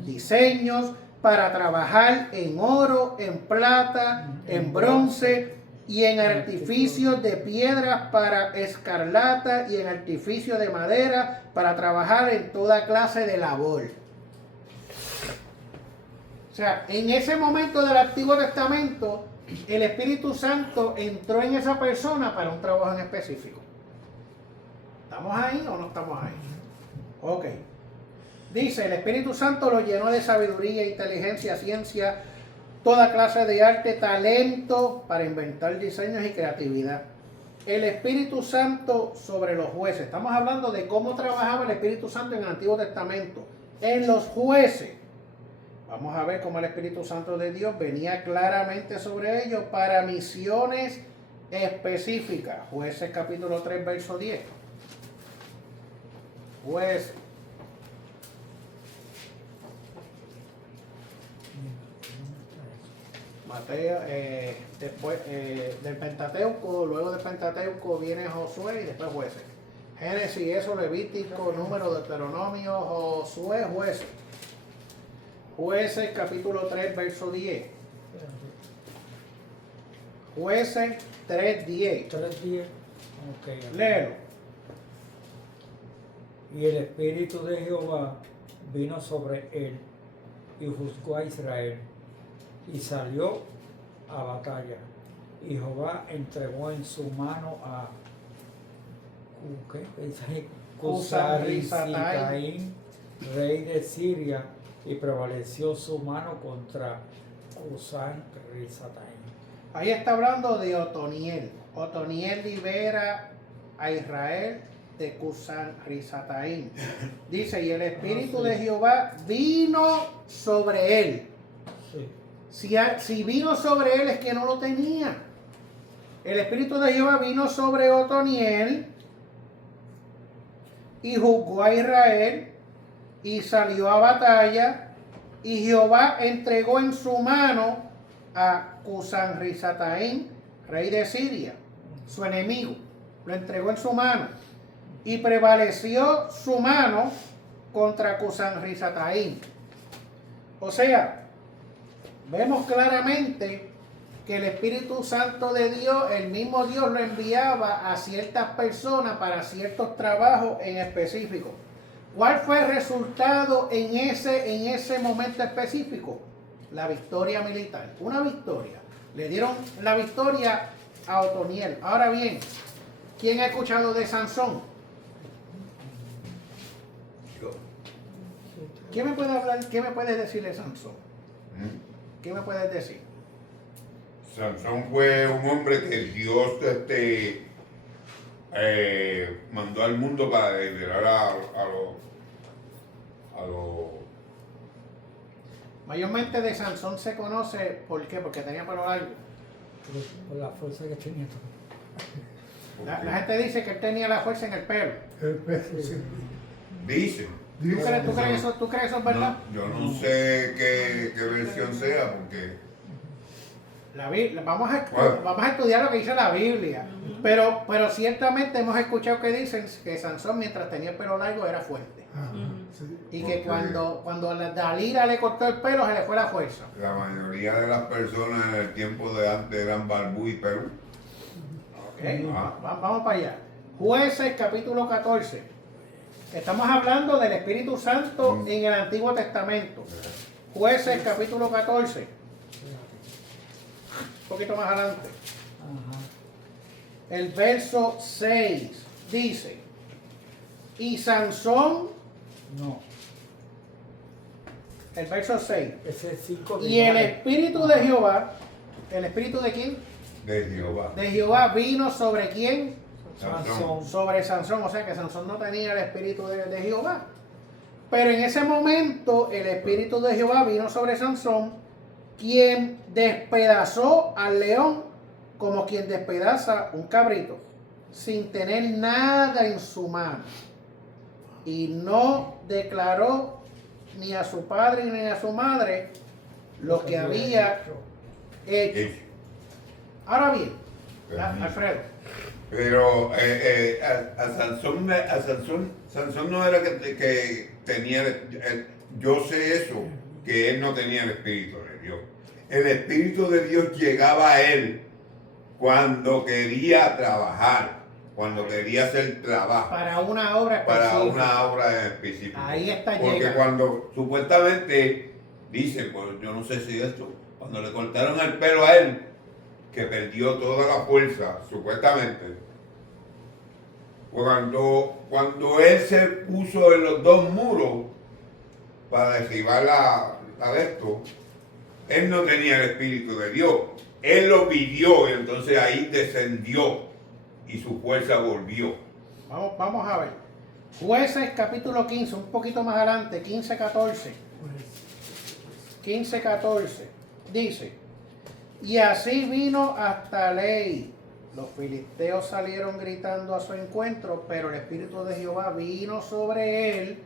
diseños, para trabajar en oro, en plata, en bronce y en artificios de piedras para escarlata y en artificios de madera para trabajar en toda clase de labor. O sea, en ese momento del Antiguo Testamento, el Espíritu Santo entró en esa persona para un trabajo en específico. ¿Estamos ahí o no estamos ahí? Ok. Dice, el Espíritu Santo lo llenó de sabiduría, inteligencia, ciencia, toda clase de arte, talento para inventar diseños y creatividad. El Espíritu Santo sobre los jueces. Estamos hablando de cómo trabajaba el Espíritu Santo en el Antiguo Testamento. En los jueces. Vamos a ver cómo el Espíritu Santo de Dios venía claramente sobre ellos para misiones específicas. Jueces capítulo 3, verso 10. Jueces. Mateo, después del Pentateuco, luego del Pentateuco viene Josué y después Jueces. Génesis, eso, Levítico, Número, Deuteronomio, Josué, Jueces. Jueces capítulo 3, verso 10. Jueces 3:10. 3:10. Ok. Léelo. Y el Espíritu de Jehová vino sobre él y juzgó a Israel y salió a batalla. Y Jehová entregó en su mano a Cusarrisataim, rey de Siria, y prevaleció su mano contra Cusarrisataim. Ahí está hablando de Otoniel. Otoniel libera a Israel de Cusán Risataim. Dice, y el Espíritu de Jehová vino sobre él. Sí. Si vino sobre él es que no lo tenía. El Espíritu de Jehová vino sobre Otoniel y juzgó a Israel y salió a batalla, y Jehová entregó en su mano a Cusán Risataim, rey de Siria, su enemigo. Lo entregó en su mano y prevaleció su mano contra Cusán Risataim. O sea, vemos claramente que el Espíritu Santo de Dios, el mismo Dios lo enviaba a ciertas personas para ciertos trabajos en específico. ¿Cuál fue el resultado en ese momento específico? La victoria militar. Una victoria. Le dieron la victoria a Otoniel. Ahora bien, ¿quién ha escuchado de Sansón? Yo. ¿Quién me puede hablar? ¿Qué me puedes decir de Sansón? ¿Qué me puedes decir? Sansón fue un hombre que Dios mandó al mundo para liberar a los... Mayormente de Sansón se conoce, ¿por qué? Porque tenía pelo largo. Por la fuerza que tenía. La gente dice que él tenía la fuerza en el pelo. Dicen. ¿Tú crees eso es verdad? No, yo no sé qué versión sea, porque... La Biblia, vamos a estudiar lo que dice la Biblia. Pero ciertamente hemos escuchado que dicen que Sansón, mientras tenía el pelo largo, era fuerte. Y que cuando a Dalila le cortó el pelo, se le fue la fuerza. La mayoría de las personas en el tiempo de antes eran barbú y perú. Okay. Vamos para allá. Jueces capítulo 14. Estamos hablando del Espíritu Santo en el Antiguo Testamento. Jueces capítulo 14. Un poquito más adelante. El verso 6 dice, y Sansón, No, el verso 6, ese es 5 de y el iguales. Espíritu de Jehová, ¿el Espíritu de quién? De Jehová. De Jehová vino sobre quién? Sansón. Sobre Sansón, o sea que Sansón no tenía el Espíritu de Jehová. Pero en ese momento el Espíritu de Jehová vino sobre Sansón, quien despedazó al león como quien despedaza un cabrito, sin tener nada en su mano. Y no declaró ni a su padre ni a su madre lo que había hecho. Ahora bien, Alfredo, Pero Sansón no era que tenía, yo sé eso, que él no tenía el Espíritu de Dios. El Espíritu de Dios llegaba a él cuando quería trabajar, cuando quería hacer trabajo. para una obra específica. Para una obra específica. Ahí está Porque llegando. cuando supuestamente, dice, pues yo no sé si esto, cuando le cortaron el pelo a él, que perdió toda la fuerza, supuestamente, cuando él se puso en los dos muros para derribar la de esto, él no tenía el Espíritu de Dios. Él lo pidió y entonces ahí descendió y su fuerza volvió. Vamos a ver. Jueces capítulo 15, un poquito más adelante, 15-14. 15-14. Dice, y así vino hasta Ley. Los filisteos salieron gritando a su encuentro, pero el Espíritu de Jehová vino sobre él,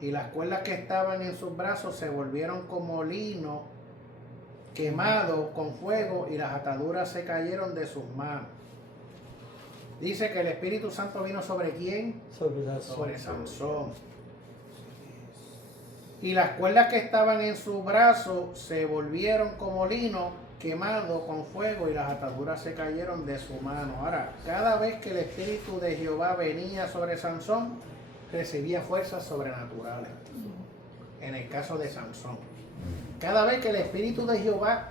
y las cuerdas que estaban en sus brazos se volvieron como lino quemado con fuego, y las ataduras se cayeron de sus manos. Dice que el Espíritu Santo vino sobre quién? Sobre Sansón. Y las cuerdas que estaban en su brazo se volvieron como lino quemado con fuego, y las ataduras se cayeron de su mano. Ahora, cada vez que el Espíritu de Jehová venía sobre Sansón, recibía fuerzas sobrenaturales. En el caso de Sansón, cada vez que el Espíritu de Jehová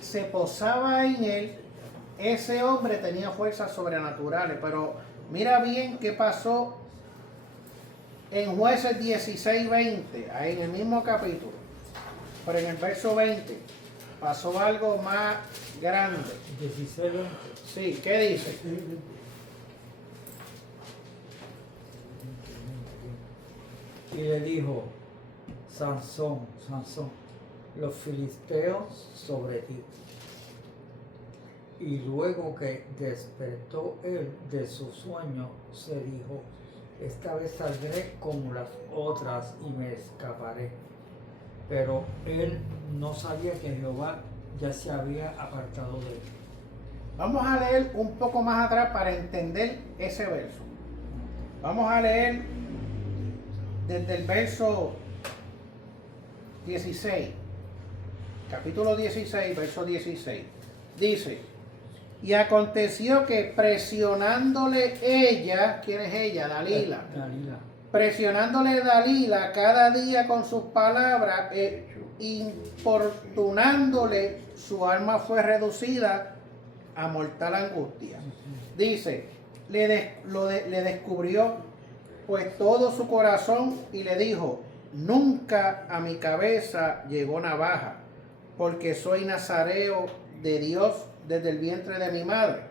se posaba en él, ese hombre tenía fuerzas sobrenaturales. Pero mira bien qué pasó en Jueces 16:20, ahí en el mismo capítulo, pero en el verso 20 pasó algo más grande. 16, Sí, ¿qué dice? y le dijo, Sansón, Sansón, los filisteos sobre ti. Y luego que despertó él de su sueño, se dijo, esta vez saldré como las otras y me escaparé. Pero él no sabía que Jehová ya se había apartado de él. Vamos a leer un poco más atrás para entender ese verso. Vamos a leer desde el verso 16, capítulo 16, verso 16. Dice, y aconteció que presionándole ella, ¿quién es ella? Dalila. Dalila. Presionándole Dalila cada día con sus palabras, importunándole, su alma fue reducida a mortal angustia. Dice, le descubrió pues todo su corazón y le dijo, nunca a mi cabeza llegó navaja, porque soy nazareo de Dios desde el vientre de mi madre.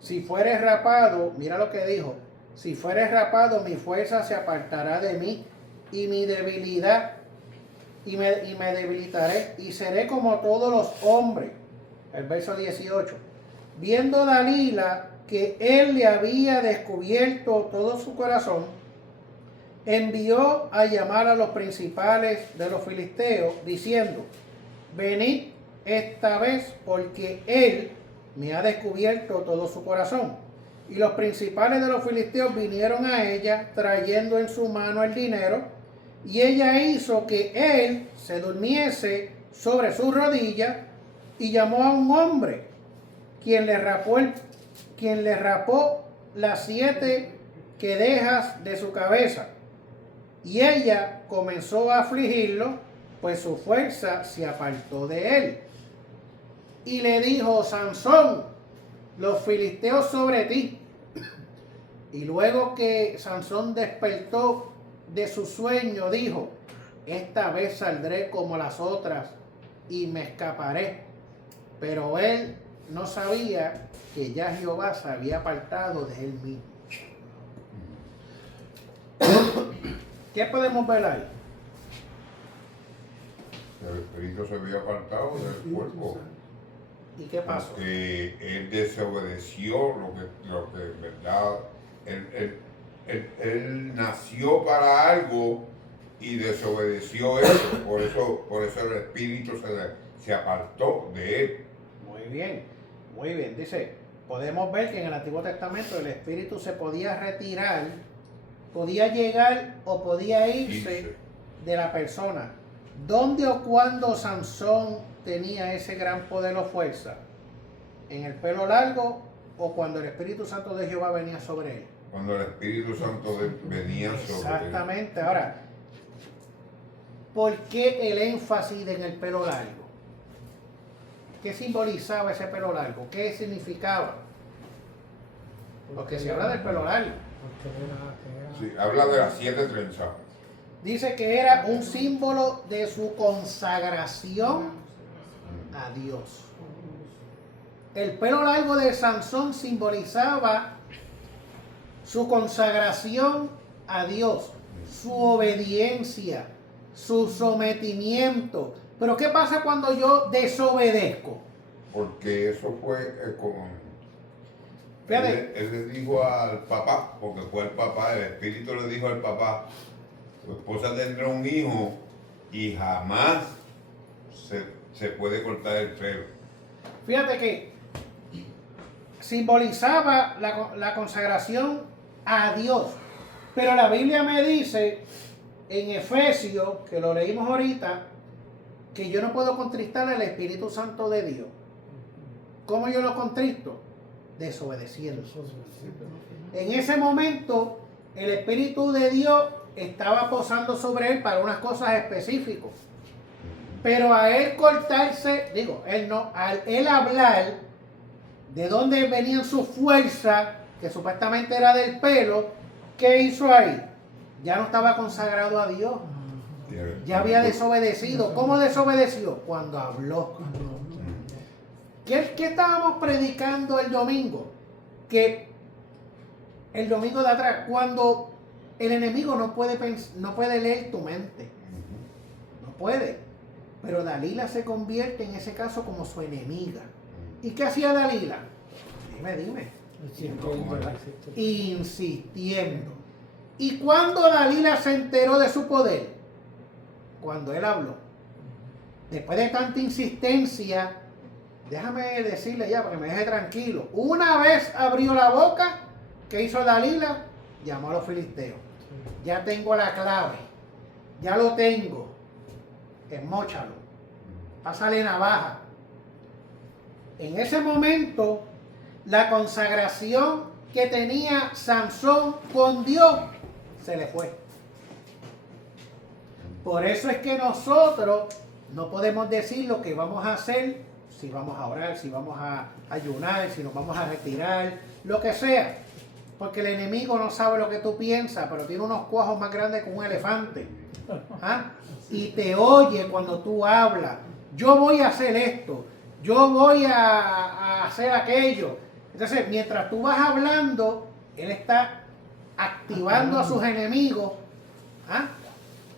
Si fueres rapado, mira lo que dijo, si fueres rapado, mi fuerza se apartará de mí y mi debilidad, y me debilitaré y seré como todos los hombres. El verso 18. Viendo Dalila que él le había descubierto todo su corazón, envió a llamar a los principales de los filisteos, diciendo, venid esta vez, porque él me ha descubierto todo su corazón. Y los principales de los filisteos vinieron a ella, trayendo en su mano el dinero, y ella hizo que él se durmiese sobre su rodilla, y llamó a un hombre, quien le rapó las 7 quedejas de su cabeza. Y ella comenzó a afligirlo, pues su fuerza se apartó de él. Y le dijo, Sansón, los filisteos sobre ti. Y luego que Sansón despertó de su sueño, dijo, esta vez saldré como las otras y me escaparé. Pero él no sabía que ya Jehová se había apartado de él mismo. ¿Qué podemos ver ahí? El espíritu se había apartado del cuerpo. ¿Y qué pasó? Porque él desobedeció lo que en verdad, él nació para algo y desobedeció eso. Por eso el espíritu se apartó de él. Muy bien, muy bien. Dice, podemos ver que en el Antiguo Testamento el espíritu se podía retirar, podía llegar o podía irse de la persona. ¿Dónde o cuándo Sansón tenía ese gran poder o fuerza? ¿En el pelo largo o cuando el Espíritu Santo de Jehová venía sobre él? Cuando el Espíritu Santo venía sobre él. Exactamente. Ahora, ¿por qué el énfasis en el pelo largo? ¿Qué simbolizaba ese pelo largo? ¿Qué significaba? Porque se habla del pelo largo. Sí, habla de las 7 trenzas. Dice que era un símbolo de su consagración a Dios. El pelo largo de Sansón simbolizaba su consagración a Dios, su obediencia, su sometimiento. Pero ¿qué pasa cuando yo desobedezco? Porque eso fue como... Fíjate. Él le dijo al papá, porque fue el papá, el espíritu le dijo al papá, tu esposa tendrá un hijo y jamás se puede cortar el pelo. Fíjate que simbolizaba la consagración a Dios. Pero la Biblia me dice en Efesios, que lo leímos ahorita, que yo no puedo contristar al Espíritu Santo de Dios. ¿Cómo yo lo contristo? Desobedeciendo. En ese momento, el Espíritu de Dios estaba posando sobre él para unas cosas específicas. Pero a él cortarse, él no, al él hablar de dónde venían sus fuerzas, que supuestamente era del pelo, ¿qué hizo ahí? Ya no estaba consagrado a Dios. Ya había desobedecido. ¿Cómo desobedeció? Cuando habló. ¿Qué estábamos predicando el domingo? Que el domingo de atrás, cuando El enemigo no puede leer tu mente. No puede. Pero Dalila se convierte en ese caso como su enemiga. ¿Y qué hacía Dalila? Dime. Insistiendo. ¿Y cuándo Dalila se enteró de su poder? Cuando él habló. Después de tanta insistencia, déjame decirle ya para que me deje tranquilo. Una vez abrió la boca, ¿qué hizo Dalila? Llamó a los filisteos. Ya tengo la clave. Ya lo tengo. Esmóchalo. Pásale navaja. En ese momento, la consagración que tenía Sansón con Dios se le fue. Por eso es que nosotros no podemos decir lo que vamos a hacer, si vamos a orar, si vamos a ayunar, si nos vamos a retirar, lo que sea. Porque el enemigo no sabe lo que tú piensas, pero tiene unos cuajos más grandes que un elefante. ¿Ah? Y te oye cuando tú hablas. Yo voy a hacer esto, yo voy a hacer aquello. Entonces, mientras tú vas hablando, él está activando a sus enemigos. ¿Ah?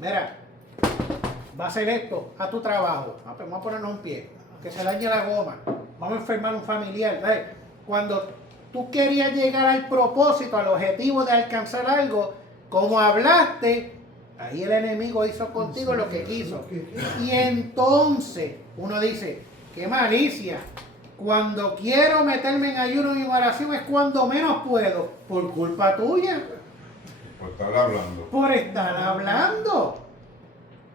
Mira, va a hacer esto a tu trabajo. Pues vamos a ponernos un pie, que se dañe la goma. Vamos a enfermar a un familiar. ¿Sabes? Cuando tú querías llegar al propósito, al objetivo de alcanzar algo, como hablaste, ahí el enemigo hizo contigo lo que quiso. Y entonces uno dice, qué malicia. Cuando quiero meterme en ayuno y en oración es cuando menos puedo, por culpa tuya. Por estar hablando. Por estar hablando.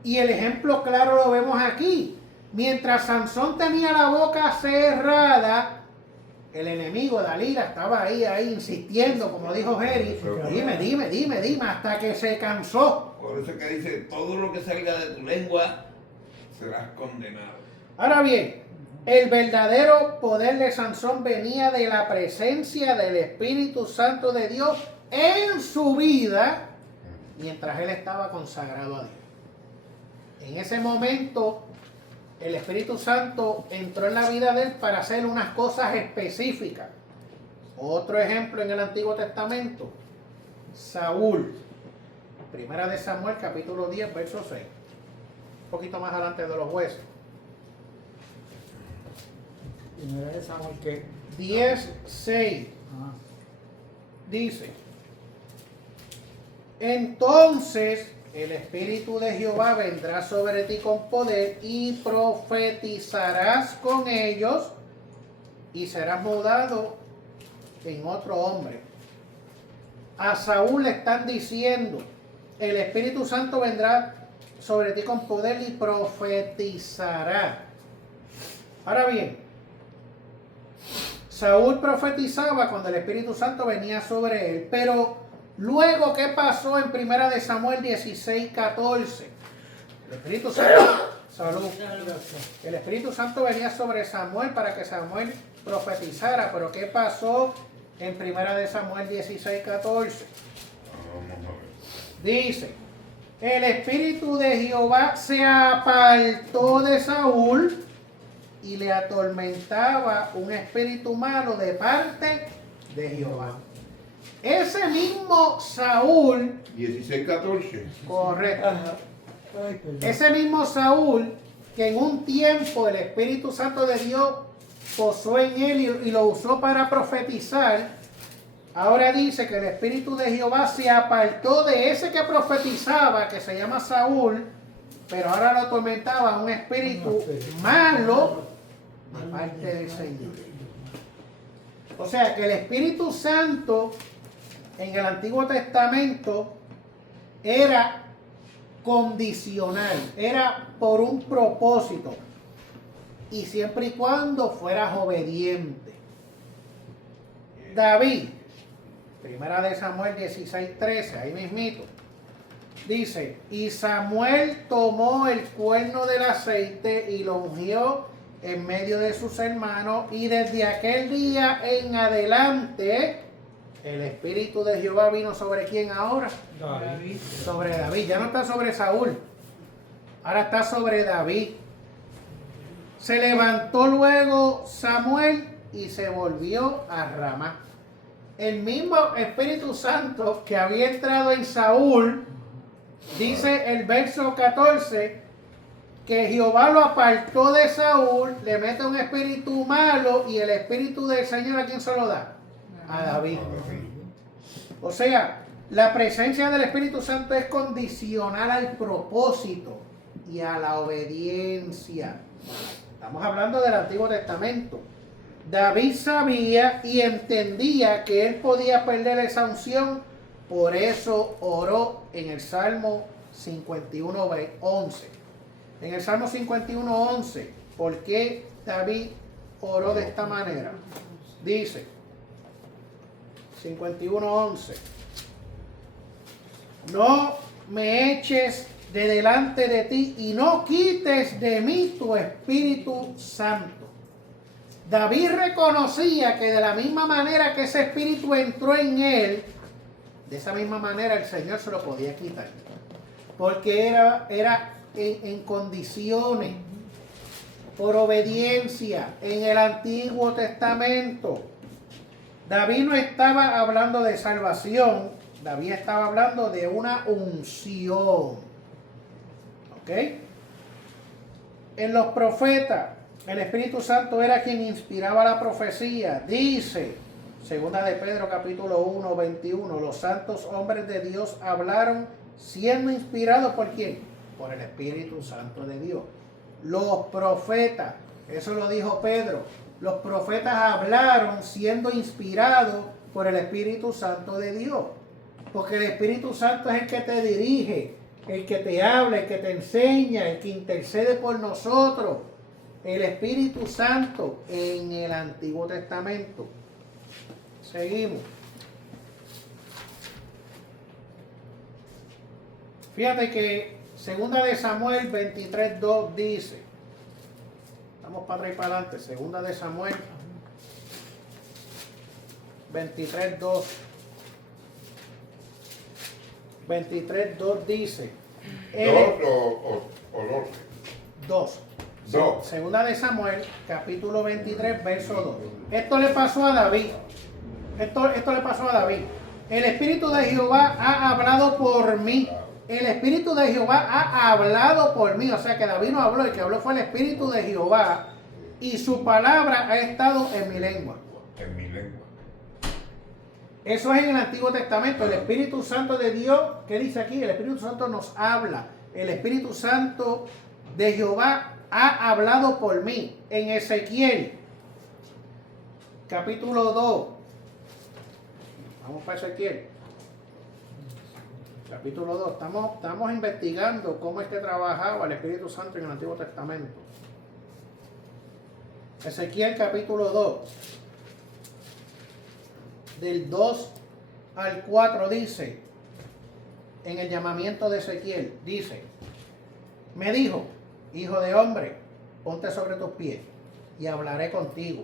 Y el ejemplo claro lo vemos aquí. Mientras Sansón tenía la boca cerrada, el enemigo Dalila estaba ahí insistiendo, como dijo Jerry. Dime, hasta que se cansó. Por eso es que dice, todo lo que salga de tu lengua serás condenado. Ahora bien, el verdadero poder de Sansón venía de la presencia del Espíritu Santo de Dios en su vida mientras él estaba consagrado a Dios. En ese momento, el Espíritu Santo entró en la vida de él para hacer unas cosas específicas. Otro ejemplo en el Antiguo Testamento, Saúl. Primera de Samuel, capítulo 10, verso 6. Un poquito más adelante de los jueces. Primera de Samuel, ¿qué? 10, 6. Dice, entonces el Espíritu de Jehová vendrá sobre ti con poder y profetizarás con ellos y serás mudado en otro hombre. A Saúl le están diciendo, el Espíritu Santo vendrá sobre ti con poder y profetizará. Ahora bien, Saúl profetizaba cuando el Espíritu Santo venía sobre él, pero luego, ¿qué pasó en Primera de Samuel 16, 14? El Espíritu Santo, el Espíritu Santo venía sobre Samuel para que Samuel profetizara, pero ¿qué pasó en Primera de Samuel 16, 14? Vamos a ver. Dice, el Espíritu de Jehová se apartó de Saúl y le atormentaba un espíritu malo de parte de Jehová. Ese mismo Saúl, 16:14. correcto, Ay, perdón. ese mismo Saúl que en un tiempo el Espíritu Santo de Dios posó en él y lo usó para profetizar, ahora dice que el Espíritu de Jehová se apartó de ese que profetizaba, que se llama Saúl, pero ahora lo atormentaba un espíritu malo de parte del Señor. O sea que el Espíritu Santo en el Antiguo Testamento era condicional, era por un propósito y siempre y cuando fueras obediente. David, Primera de Samuel 16:13, ahí mismito, dice, y Samuel tomó el cuerno del aceite y lo ungió en medio de sus hermanos, y desde aquel día en adelante el Espíritu de Jehová vino sobre quién ahora, David. sobre David. Ya no está sobre Saúl, ahora está sobre David. Se levantó luego Samuel y se volvió a Ramá. el mismo Espíritu Santo que había entrado en Saúl, dice el verso 14, que Jehová lo apartó de Saúl, le mete un espíritu malo y el Espíritu del Señor, ¿a quién se lo da? A David. O sea, la presencia del Espíritu Santo es condicional al propósito y a la obediencia. Estamos hablando del Antiguo Testamento. David sabía y entendía que él podía perder esa unción, por eso oró en el Salmo 51:11. En el Salmo 51:11, ¿por qué David oró de esta manera? Dice, 51:11, no me eches de delante de ti y no quites de mí tu Espíritu Santo. David reconocía que de la misma manera que ese Espíritu entró en él, de esa misma manera el Señor se lo podía quitar. Porque era en condiciones, por obediencia. En el Antiguo Testamento, David no estaba hablando de salvación, David estaba hablando de una unción. ¿Ok? En los profetas, el Espíritu Santo era quien inspiraba la profecía. Dice, segunda de Pedro capítulo 1:21, los santos hombres de Dios hablaron siendo inspirados ¿por quién? Por el Espíritu Santo de Dios. Los profetas, eso lo dijo Pedro, los profetas hablaron siendo inspirados por el Espíritu Santo de Dios. Porque el Espíritu Santo es el que te dirige, el que te habla, el que te enseña, el que intercede por nosotros. El Espíritu Santo en el Antiguo Testamento. Seguimos. Fíjate que segunda de Samuel 23:2 dice, vamos para atrás y para adelante, segunda de Samuel 23:2. 23:2 dice, 2. Segunda de Samuel, capítulo 23, verso 2. Esto le pasó a David. Esto le pasó a David. El Espíritu de Jehová ha hablado por mí. El Espíritu de Jehová ha hablado por mí. O sea que David no habló, el que habló fue el Espíritu de Jehová. Y su palabra ha estado en mi lengua. En mi lengua. Eso es en el Antiguo Testamento. El Espíritu Santo de Dios, ¿qué dice aquí? El Espíritu Santo nos habla. El Espíritu Santo de Jehová ha hablado por mí. En Ezequiel, capítulo 2. Vamos para Ezequiel. Capítulo 2. Estamos investigando cómo es que trabajaba el Espíritu Santo en el Antiguo Testamento. Ezequiel, capítulo 2. Del 2 al 4 dice, en el llamamiento de Ezequiel, dice, me dijo, hijo de hombre, ponte sobre tus pies y hablaré contigo.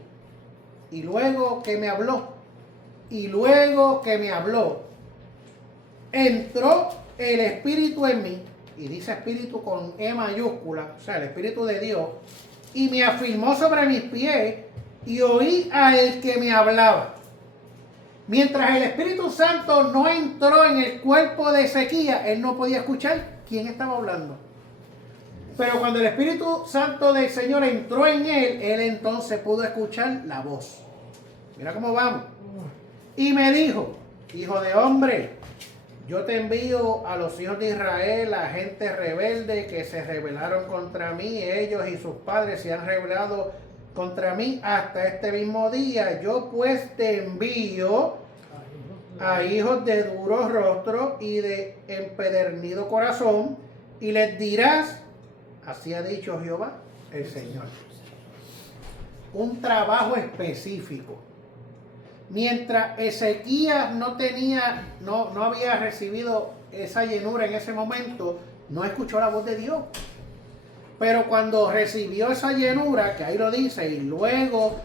Y luego que me habló, entró el Espíritu en mí, y dice Espíritu con E mayúscula, o sea, el Espíritu de Dios, y me afirmó sobre mis pies, y oí a el que me hablaba. Mientras el Espíritu Santo no entró en el cuerpo de Ezequías, él no podía escuchar quién estaba hablando. Pero cuando el Espíritu Santo del Señor entró en él entonces pudo escuchar la voz. Mira cómo vamos. Y me dijo, hijo de hombre, yo te envío a los hijos de Israel, a gente rebelde que se rebelaron contra mí, ellos y sus padres se han rebelado contra mí hasta este mismo día. Yo pues te envío a hijos de duro rostro y de empedernido corazón, y les dirás, así ha dicho Jehová el Señor. Un trabajo específico. Mientras Ezequías no había recibido esa llenura en ese momento, no escuchó la voz de Dios. Pero cuando recibió esa llenura, que ahí lo dice, y luego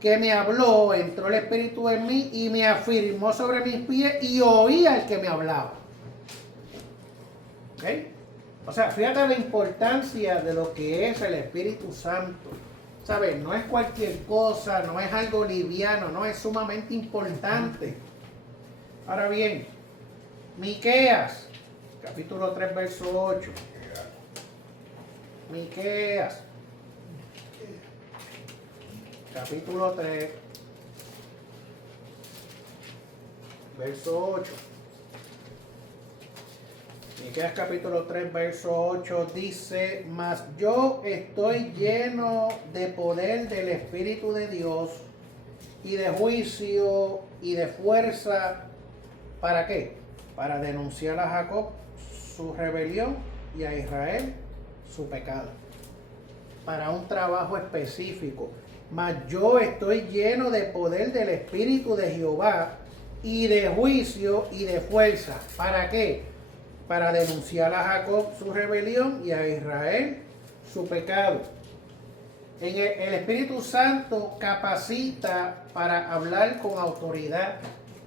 que me habló, entró el Espíritu en mí y me afirmó sobre mis pies y oí al que me hablaba. ¿Ok? O sea, fíjate la importancia de lo que es el Espíritu Santo. ¿Sabes? No es cualquier cosa, no es algo liviano, no, es sumamente importante. Ahora bien, Miqueas, capítulo 3, verso 8. Miqueas, capítulo 3, verso 8. Miqueas capítulo 3, verso 8 dice: mas yo estoy lleno de poder del Espíritu de Dios y de juicio y de fuerza. ¿Para qué? Para denunciar a Jacob su rebelión y a Israel su pecado. Para un trabajo específico. Mas yo estoy lleno de poder del Espíritu de Jehová y de juicio y de fuerza. ¿Para qué? Para denunciar a Jacob su rebelión y a Israel su pecado. El Espíritu Santo capacita para hablar con autoridad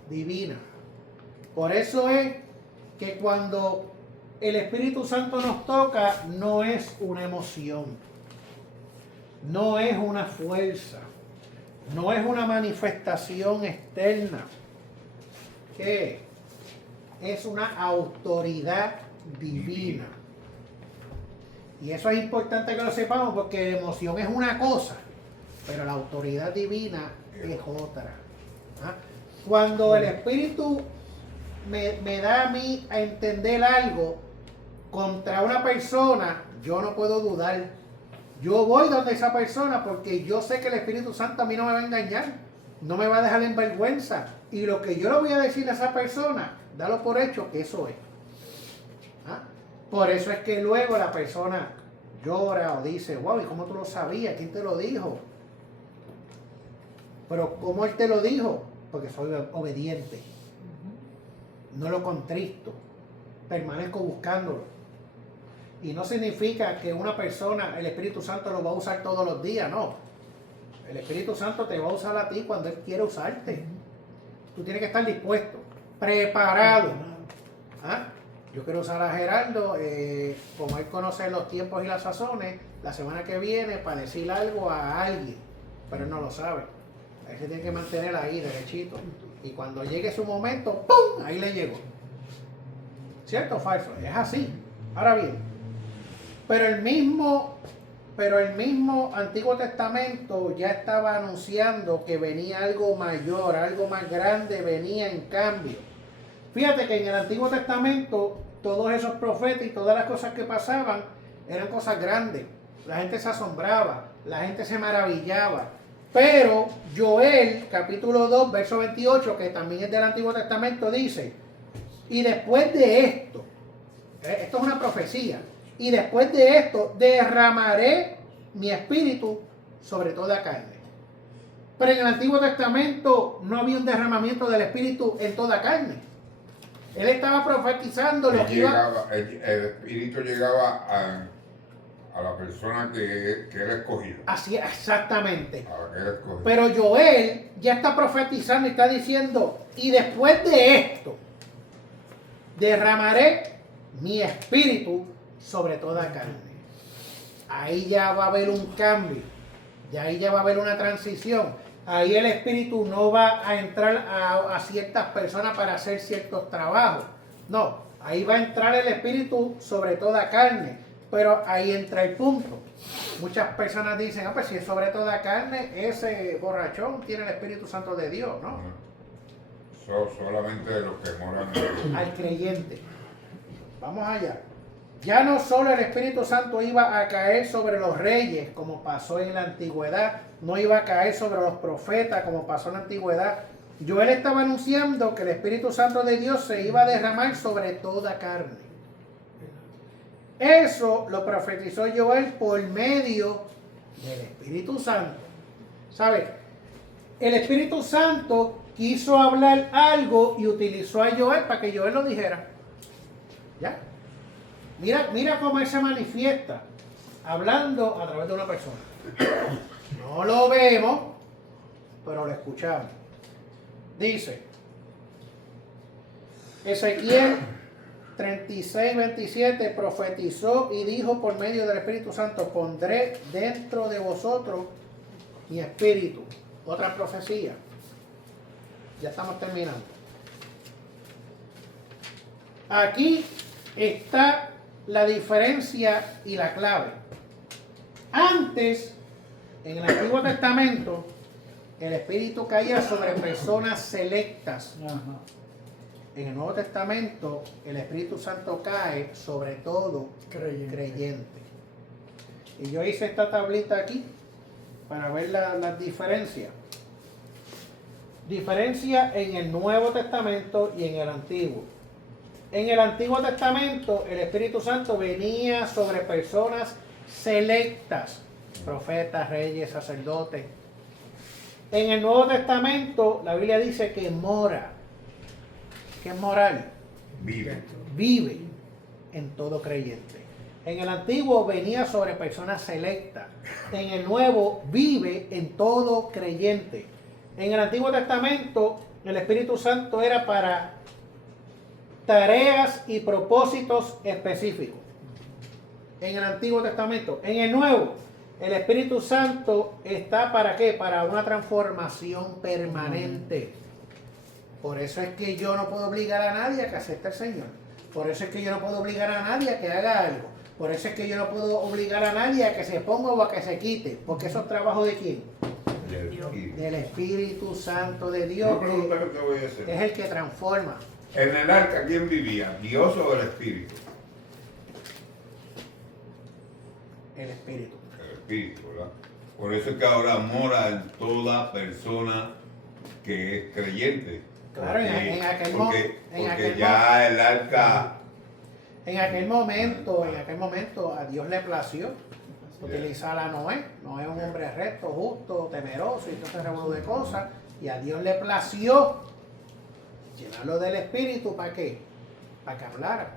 divina. Por eso es que cuando el Espíritu Santo nos toca, no es una emoción, no es una fuerza, no es una manifestación externa. ¿Qué? Es una autoridad divina. Y eso es importante que lo sepamos, porque la emoción es una cosa, pero la autoridad divina es otra. ¿Ah? Cuando el Espíritu me da a mí a entender algo contra una persona, yo no puedo dudar. Yo voy donde esa persona porque yo sé que el Espíritu Santo a mí no me va a engañar, no me va a dejar en vergüenza. Y lo que yo le voy a decir a esa persona, dalo por hecho que eso es. ¿Ah? Por eso es que luego la persona llora o dice: wow, ¿y cómo tú lo sabías? ¿Quién te lo dijo? Pero ¿cómo él te lo dijo? Porque soy obediente. No lo contristo, permanezco buscándolo. Y no significa que una persona, el Espíritu Santo lo va a usar todos los días, no. El Espíritu Santo te va a usar a ti cuando Él quiere usarte. Tú tienes que estar dispuesto, preparado. ¿Ah? Yo quiero usar a Gerardo, como él conoce los tiempos y las sazones, la semana que viene para decir algo a alguien, pero él no lo sabe. Él se tiene que mantener ahí, derechito. Y cuando llegue su momento, ¡pum!, ahí le llegó. ¿Cierto o falso? Es así. Ahora bien, pero el mismo Antiguo Testamento ya estaba anunciando que venía algo mayor, algo más grande venía en cambio. Fíjate que en el Antiguo Testamento todos esos profetas y todas las cosas que pasaban eran cosas grandes. La gente se asombraba, la gente se maravillaba. Pero Joel, capítulo 2, verso 28, que también es del Antiguo Testamento, dice: y después de esto, esto es una profecía, y después de esto derramaré mi espíritu sobre toda carne. Pero en el Antiguo Testamento no había un derramamiento del espíritu en toda carne. Él estaba profetizando lo que el espíritu llegaba a la persona que era escogida. Así, exactamente. A la que era escogida. Pero Joel ya está profetizando y está diciendo: y después de esto derramaré mi espíritu sobre toda carne. Ahí ya va a haber un cambio, y ahí ya va a haber una transición. Ahí el espíritu no va a entrar a ciertas personas para hacer ciertos trabajos. No, ahí va a entrar el espíritu sobre toda carne. Pero ahí entra el punto. Muchas personas dicen: pues si es sobre toda carne, ese borrachón tiene el Espíritu Santo de Dios, ¿no? Solamente los que moran al creyente. Vamos allá. Ya no solo el Espíritu Santo iba a caer sobre los reyes, como pasó en la antigüedad, no iba a caer sobre los profetas, como pasó en la antigüedad. Joel estaba anunciando que el Espíritu Santo de Dios se iba a derramar sobre toda carne. Eso lo profetizó Joel por medio del Espíritu Santo. ¿Sabe? El Espíritu Santo quiso hablar algo y utilizó a Joel para que Joel lo dijera. ¿Ya? Mira cómo él se manifiesta hablando a través de una persona. No lo vemos, pero lo escuchamos. Dice Ezequiel 36:27, profetizó y dijo por medio del Espíritu Santo: pondré dentro de vosotros mi espíritu. Otra profecía. Ya estamos terminando. Aquí está la diferencia y la clave. Antes, en el Antiguo Testamento, el Espíritu caía sobre personas selectas. Ajá. En el Nuevo Testamento, el Espíritu Santo cae sobre todo creyente. Y yo hice esta tablita aquí para ver las diferencias. Diferencia en el Nuevo Testamento y en el Antiguo. En el Antiguo Testamento, el Espíritu Santo venía sobre personas selectas, profetas, reyes, sacerdotes. En el Nuevo Testamento, la Biblia dice que mora. ¿Qué es moral? Vive en todo creyente. En el Antiguo venía sobre personas selectas. En el Nuevo vive en todo creyente. En el Antiguo Testamento, el Espíritu Santo era para tareas y propósitos específicos. En el Antiguo Testamento. En el Nuevo, el Espíritu Santo está ¿para qué? Para una transformación permanente. Por eso es que yo no puedo obligar a nadie a que acepte al Señor. Por eso es que yo no puedo obligar a nadie a que haga algo. Por eso es que yo no puedo obligar a nadie a que se ponga o a que se quite. Porque eso es trabajo de quién? Del Espíritu Santo de Dios. Una pregunta que te voy a hacer. Es el que transforma. En el arca, ¿quién vivía? ¿Dios o el Espíritu? El Espíritu. El Espíritu, ¿verdad? Por eso es que ahora mora en toda persona que es creyente. Claro, en aquel porque aquel ya el arca... En aquel momento a Dios le plació utilizar a Noé. Noé es un hombre recto, justo, temeroso y todo ese revolú de cosas. Y a Dios le plació llenarlo del Espíritu, ¿para qué? Para que hablara,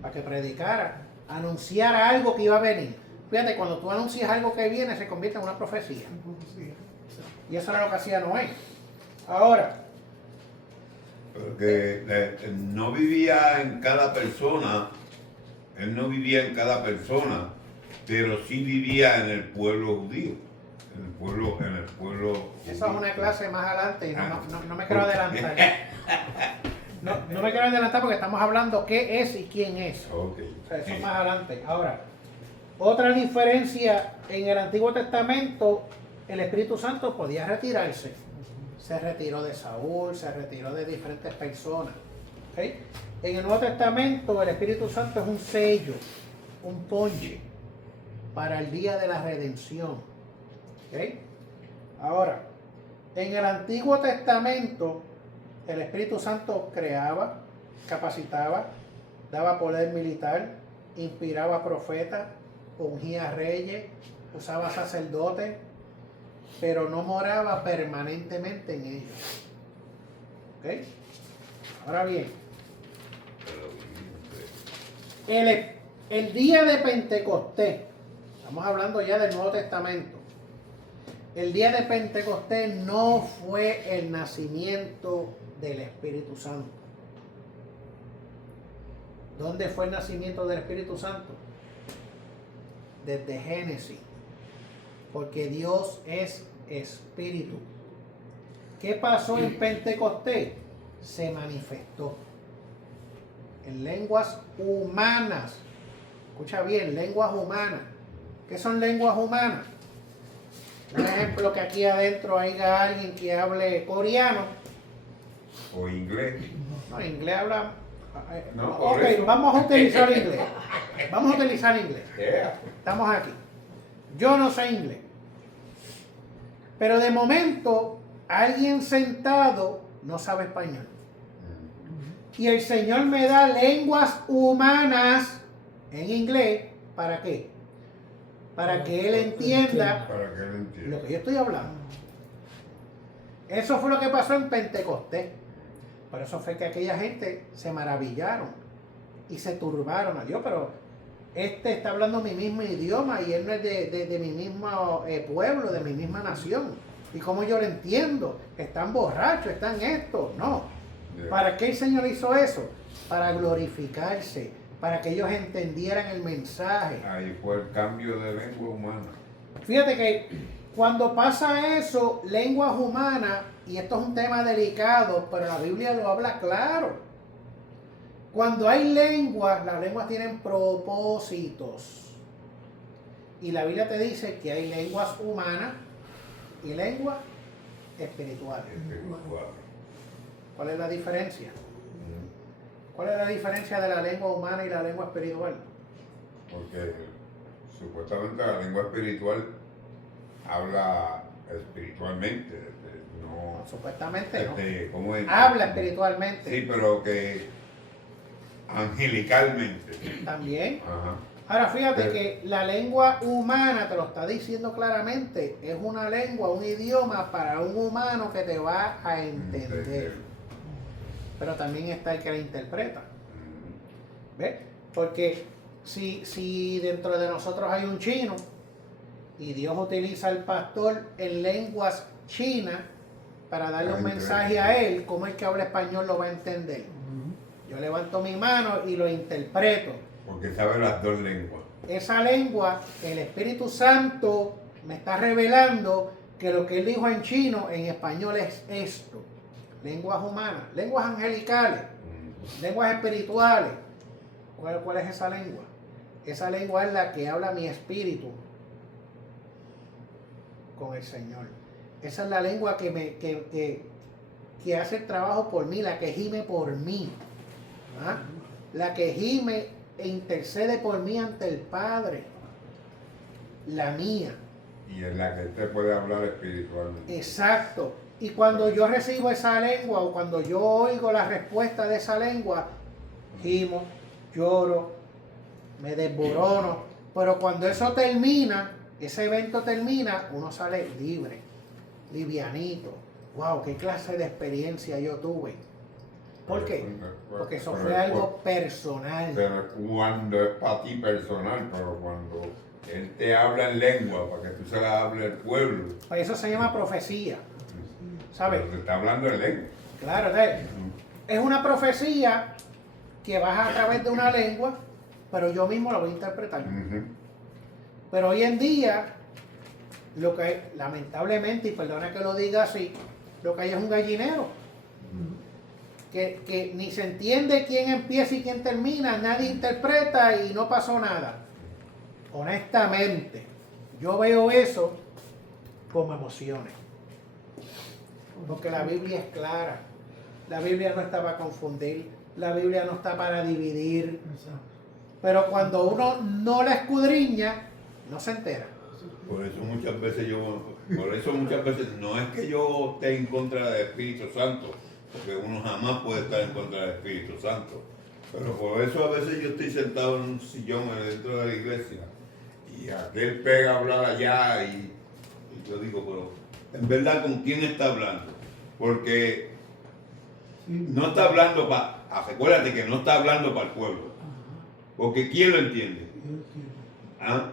para que predicara, anunciara algo que iba a venir. Fíjate, cuando tú anuncias algo que viene, se convierte en una profecía. Y eso era lo que hacía Noé. Ahora, Porque no vivía en cada persona, él no vivía en cada persona, pero sí vivía en el pueblo judío. En el pueblo eso es judío. una clase más adelante y no me quiero adelantar. No me quiero adelantar porque estamos hablando qué es y quién es. Okay. O sea, eso es más adelante. Ahora, otra diferencia, en el Antiguo Testamento, el Espíritu Santo podía retirarse. Se retiró de Saúl, se retiró de diferentes personas. ¿Okay? En el Nuevo Testamento, el Espíritu Santo es un sello, un ponche para el día de la redención. ¿Okay? Ahora, en el Antiguo Testamento, el Espíritu Santo creaba, capacitaba, daba poder militar, inspiraba profetas, ungía reyes, usaba sacerdotes, pero no moraba permanentemente en ellos. ¿Ok? Ahora bien, el día de Pentecostés, estamos hablando ya del Nuevo Testamento, el día de Pentecostés no fue el nacimiento del Espíritu Santo. ¿Dónde fue el nacimiento del Espíritu Santo? Desde Génesis. Porque Dios es Espíritu. ¿Qué pasó en Pentecostés? Se manifestó en lenguas humanas. Escucha bien, lenguas humanas. ¿Qué son lenguas humanas? Un ejemplo, que aquí adentro haya alguien que hable coreano. O inglés. No, inglés habla. No, Ok, por eso. vamos a utilizar inglés. Vamos a utilizar inglés. Yeah. Estamos aquí. Yo no sé inglés. Pero de momento, alguien sentado no sabe español. Y el Señor me da lenguas humanas en inglés. ¿Para qué? Para que Él entienda Para que él entienda. lo que yo estoy hablando. Eso fue lo que pasó en Pentecostés. Por eso fue que aquella gente se maravillaron y se turbaron a Dios. Pero este está hablando mi mismo idioma y él no es de mi mismo pueblo, de mi misma nación. ¿Y cómo yo lo entiendo? Están borrachos, están estos. No. Yeah. ¿Para qué el Señor hizo eso? Para glorificarse, para que ellos entendieran el mensaje. Ahí fue el cambio de lengua humana. Fíjate que Cuando pasa eso, lenguas humanas, y esto es un tema delicado, pero la Biblia lo habla claro. Cuando hay lenguas, las lenguas tienen propósitos. Y la Biblia te dice que hay lenguas humanas y lenguas espirituales. ¿Cuál es la diferencia? ¿Cuál es la diferencia de la lengua humana y la lengua espiritual? Porque supuestamente la lengua espiritual habla espiritualmente, no. Supuestamente no. ¿Cómo es? Habla espiritualmente. Sí, pero que angelicalmente. También. Ajá. Ahora fíjate Pero- que la lengua humana, te lo está diciendo claramente, es una lengua, un idioma para un humano que te va a entender. Pero también está el que la interpreta. ¿Ves? Porque si dentro de nosotros hay un chino y Dios utiliza al pastor en lenguas chinas para darle un mensaje a él, ¿cómo el que habla español lo va a entender? Yo levanto mi mano y lo interpreto. Porque sabe las dos lenguas. Esa lengua, el Espíritu Santo me está revelando que lo que él dijo en chino, en español es esto. Lenguas humanas, lenguas angelicales, lenguas espirituales. ¿Cuál es esa lengua? Esa lengua es la que habla mi espíritu con el Señor. Esa es la lengua que hace el trabajo por mí, la que gime por mí. ¿Ah? La que gime e intercede por mí ante el Padre. La mía. Y en la que usted puede hablar espiritualmente. Exacto. Y cuando yo recibo esa lengua o cuando yo oigo la respuesta de esa lengua, gimo, lloro, me desborono. Pero cuando eso termina, ese evento termina, uno sale libre, livianito. Wow, qué clase de experiencia yo tuve. ¿Por qué? Porque eso fue algo personal. Pero cuando es para ti personal, pero cuando él te habla en lengua, para que tú se la hables al pueblo. Pues eso se llama profecía. ¿Sabes? Pero te está hablando en lengua. Claro, es una profecía que baja a través de una lengua, pero yo mismo la voy a interpretar. Pero hoy en día, lo que hay, lamentablemente, y perdona que lo diga así, lo que hay es un gallinero. Que ni se entiende quién empieza y quién termina, nadie interpreta y no pasó nada. Honestamente, yo veo eso como emociones. Porque la Biblia es clara. La Biblia no está para confundir. La Biblia no está para dividir. Pero cuando uno no la escudriña, no se entera. Por eso muchas veces no es que yo esté en contra del Espíritu Santo, porque uno jamás puede estar en contra del Espíritu Santo. Pero por eso a veces yo estoy sentado en un sillón dentro de la iglesia y aquel pega a hablar allá y yo digo, pero en verdad, ¿con quién está hablando? Porque no está hablando acuérdate que no está hablando para el pueblo. Porque ¿quién lo entiende? ¿Ah?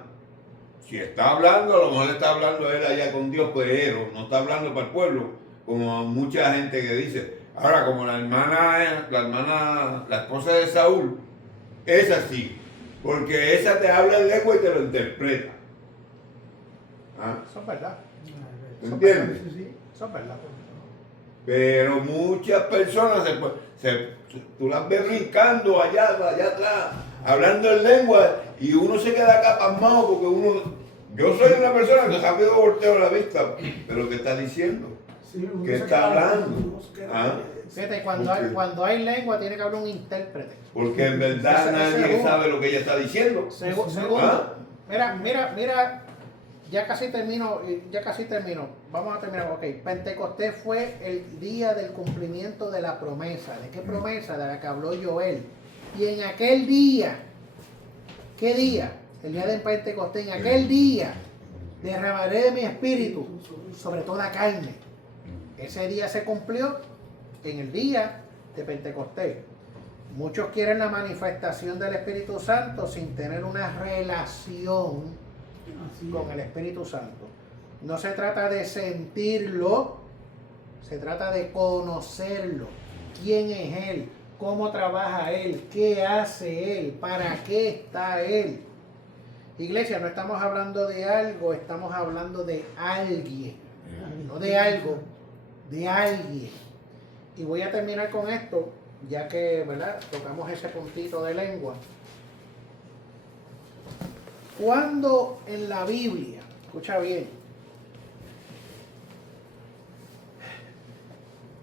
Si está hablando, a lo mejor está hablando él allá con Dios, pero no está hablando para el pueblo, como mucha gente que dice. Ahora, como la esposa de Saúl, es así, porque esa te habla en lengua y te lo interpreta. ¿Ah? Eso es verdad. ¿Tú entiendes? Eso es verdad. Pero muchas personas tú las ves brincando allá atrás, hablando en lengua, y uno se queda acá pasmado porque yo soy una persona que rápido volteo la vista, pero lo que está diciendo, ¿qué está hablando? ¿Ah? Fíjate, cuando hay lengua tiene que haber un intérprete. Porque en verdad nadie sabe lo que ella está diciendo. Segundo, ¿Ah? mira, ya casi termino. Vamos a terminar. Ok, Pentecostés fue el día del cumplimiento de la promesa. ¿De qué promesa? De la que habló Joel. Y en aquel día, ¿qué día? El día del Pentecostés, en aquel día derramaré de mi espíritu sobre toda carne. Ese día se cumplió en el día de Pentecostés. Muchos quieren la manifestación del Espíritu Santo sin tener una relación con el Espíritu Santo. No se trata de sentirlo, se trata de conocerlo. ¿Quién es Él? ¿Cómo trabaja Él? ¿Qué hace Él? ¿Para qué está Él? Iglesia, no estamos hablando de algo, estamos hablando de alguien. No de algo, de alguien. Y voy a terminar con esto, ya que, ¿verdad?, tocamos ese puntito de lengua. Cuando en la Biblia, escucha bien,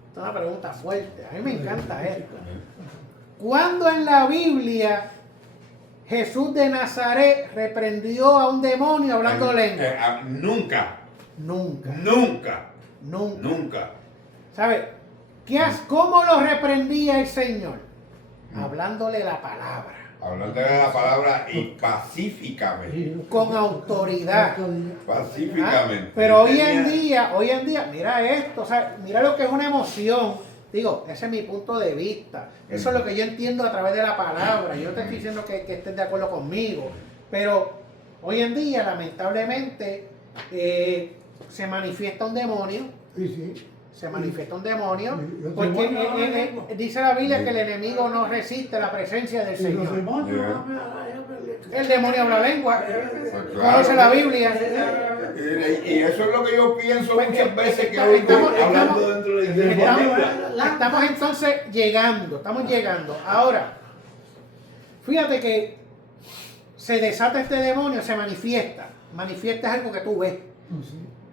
esta es una pregunta fuerte, a mí me encanta esto. ¿Cuándo en la Biblia Jesús de Nazaret reprendió a un demonio hablando lengua? Nunca. Nunca. Nunca. Nunca. Nunca. ¿Sabe? ¿Cómo lo reprendía el Señor? Hablándole la palabra. Hablando de la palabra y pacíficamente. Con autoridad. Pacíficamente. Pero hoy en día, mira esto, o sea, mira lo que es una emoción. Digo, ese es mi punto de vista. Eso es lo que yo entiendo a través de la palabra. Yo no te estoy diciendo que estés de acuerdo conmigo. Pero hoy en día, lamentablemente, se manifiesta un demonio. Sí. Se manifiesta un demonio. Y los Porque demonios hablan lengua. dice la Biblia que el enemigo no resiste la presencia del Y los Señor. demonios Yeah. hablan lengua. El demonio habla lengua. Pues Conoce la Biblia. Y eso es lo que yo pienso Pues, muchas veces que estamos- oigo estamos- hablando dentro de la iglesia. Estamos entonces llegando, estamos llegando. Ahora, fíjate que se desata este demonio, se manifiesta. Manifiesta es algo que tú ves,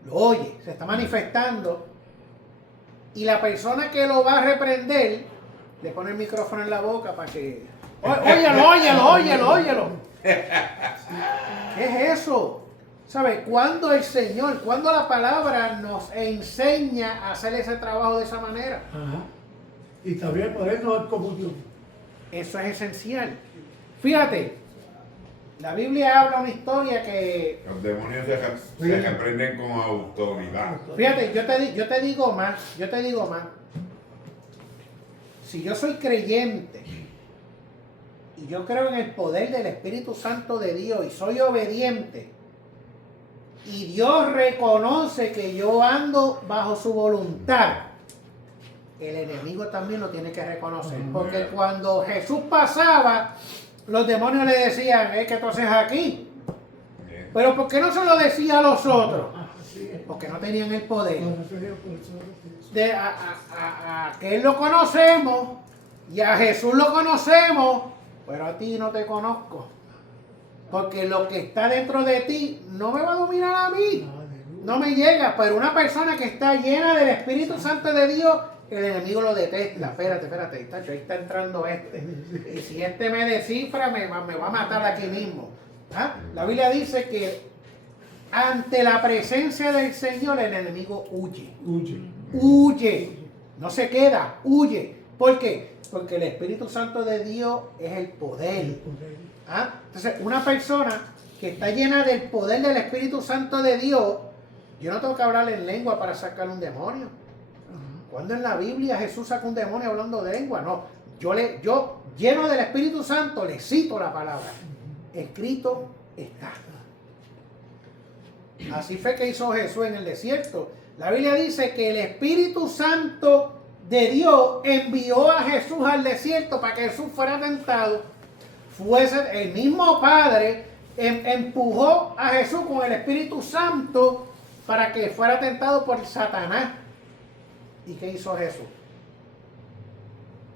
lo oyes, se está manifestando. Y la persona que lo va a reprender le pone el micrófono en la boca para que... Óyelo. ¿Qué es eso? ¿Sabe? Cuando el Señor, cuando la palabra nos enseña a hacer ese trabajo de esa manera. Ajá. Y también por eso es comunión. Eso es esencial. Fíjate, la Biblia habla una historia que... Los demonios se reprenden con autoridad. Fíjate, yo te digo más. Si yo soy creyente y yo creo en el poder del Espíritu Santo de Dios y soy obediente y Dios reconoce que yo ando bajo su voluntad, el enemigo también lo tiene que reconocer. Porque cuando Jesús pasaba, los demonios le decían, ¿qué tú haces aquí? Pero ¿por qué no se lo decía a los otros? Porque no tenían el poder. A aquel lo conocemos y a Jesús lo conocemos, pero a ti no te conozco. Porque lo que está dentro de ti no me va a dominar a mí. No me llega. Pero una persona que está llena del Espíritu Santo de Dios, el enemigo lo detesta. Espérate, ahí está entrando este. Y si este me descifra, me va a matar aquí mismo. ¿Ah? La Biblia dice que ante la presencia del Señor el enemigo huye. Huye. No se queda, huye. ¿Por qué? Porque el Espíritu Santo de Dios es el poder. ¿Ah? Entonces, una persona que está llena del poder del Espíritu Santo de Dios, yo no tengo que hablarle en lengua para sacar un demonio. ¿Cuándo en la Biblia Jesús saca un demonio hablando de lengua? No. Yo lleno del Espíritu Santo, le cito la palabra. Escrito está. Así fue que hizo Jesús en el desierto. La Biblia dice que el Espíritu Santo de Dios envió a Jesús al desierto para que Jesús fuera tentado. Fuese el mismo Padre empujó a Jesús con el Espíritu Santo para que fuera tentado por Satanás. ¿Y qué hizo Jesús?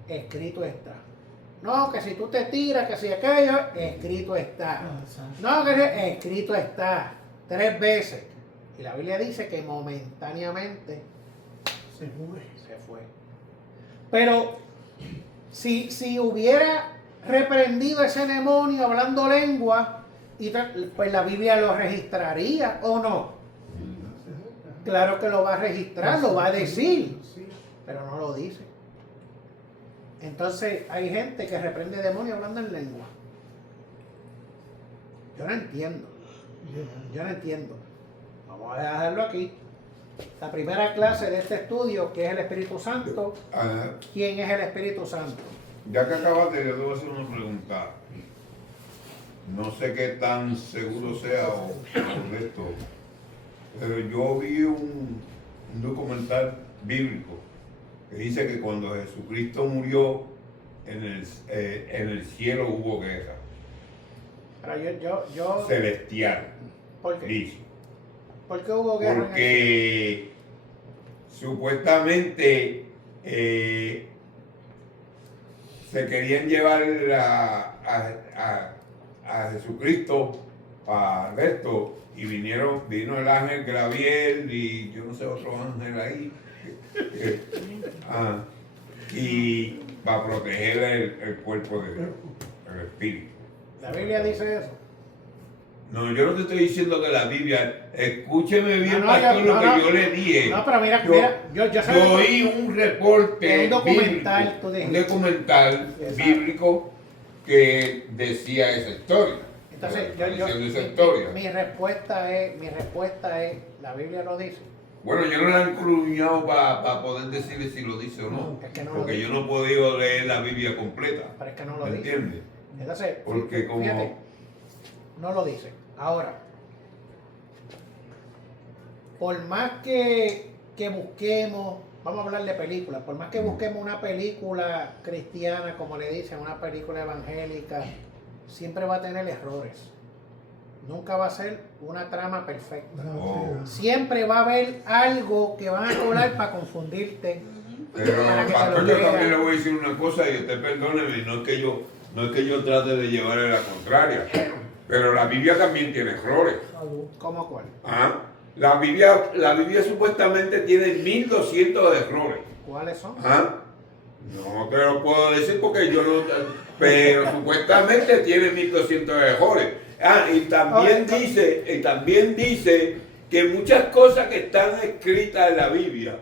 Escrito está. No, que si tú te tiras, que si aquello, escrito está. No, que escrito está. 3 veces. Y la Biblia dice que momentáneamente se fue. Pero si hubiera reprendido ese demonio hablando lengua, pues la Biblia lo registraría o no. Claro que lo va a registrar, lo va a decir, pero no lo dice. Entonces hay gente que reprende demonios hablando en lengua. Yo no entiendo. Vamos a dejarlo aquí. La primera clase de este estudio, que es el Espíritu Santo. ¿Quién es el Espíritu Santo? Ya que acabaste, yo te voy a hacer una pregunta. No sé qué tan seguro sea o correcto, pero yo vi un documental bíblico que dice que cuando Jesucristo murió, en el cielo hubo guerra. Pero yo celestial, ¿por qué? dice. ¿Por qué hubo guerra en el Porque supuestamente se querían llevar a Jesucristo a esto y vino el ángel Gabriel y yo no sé otro ángel ahí y para proteger el cuerpo del espíritu. La Biblia dice eso. No, yo no te estoy diciendo que la Biblia, escúcheme bien, No, pastor, lo que no. yo le dije. No, pero mira, yo Yo sé. oí un reporte Un documental, bíblico, tú dijiste. un documental Exacto. bíblico que decía esa historia. Entonces, Diciendo esa historia. mi respuesta es, la Biblia lo dice. Bueno, yo no la he encruñado para poder decirle si lo dice o no. Es que no lo Porque dice. yo no he podido leer la Biblia completa. Pero es que no lo ¿Me dice. entiendes? Entonces, Porque como... fíjate, no lo dice. Ahora, por más que busquemos, vamos a hablar de películas, por más que busquemos una película cristiana, como le dicen, una película evangélica, siempre va a tener errores. Nunca va a ser una trama perfecta. Oh. Siempre va a haber algo que van a colar para confundirte. Pero, Para que se pastor, lo yo crea. también le voy a decir una cosa y usted perdóneme, no es que yo trate de llevarle la contraria, pero la Biblia también tiene errores. ¿Cómo cuál? ¿Ah? La Biblia supuestamente tiene 1200 errores. ¿Cuáles son? ¿Ah? No te lo puedo decir porque yo no... Pero supuestamente tiene 1200 errores. Y también dice que muchas cosas que están escritas en la Biblia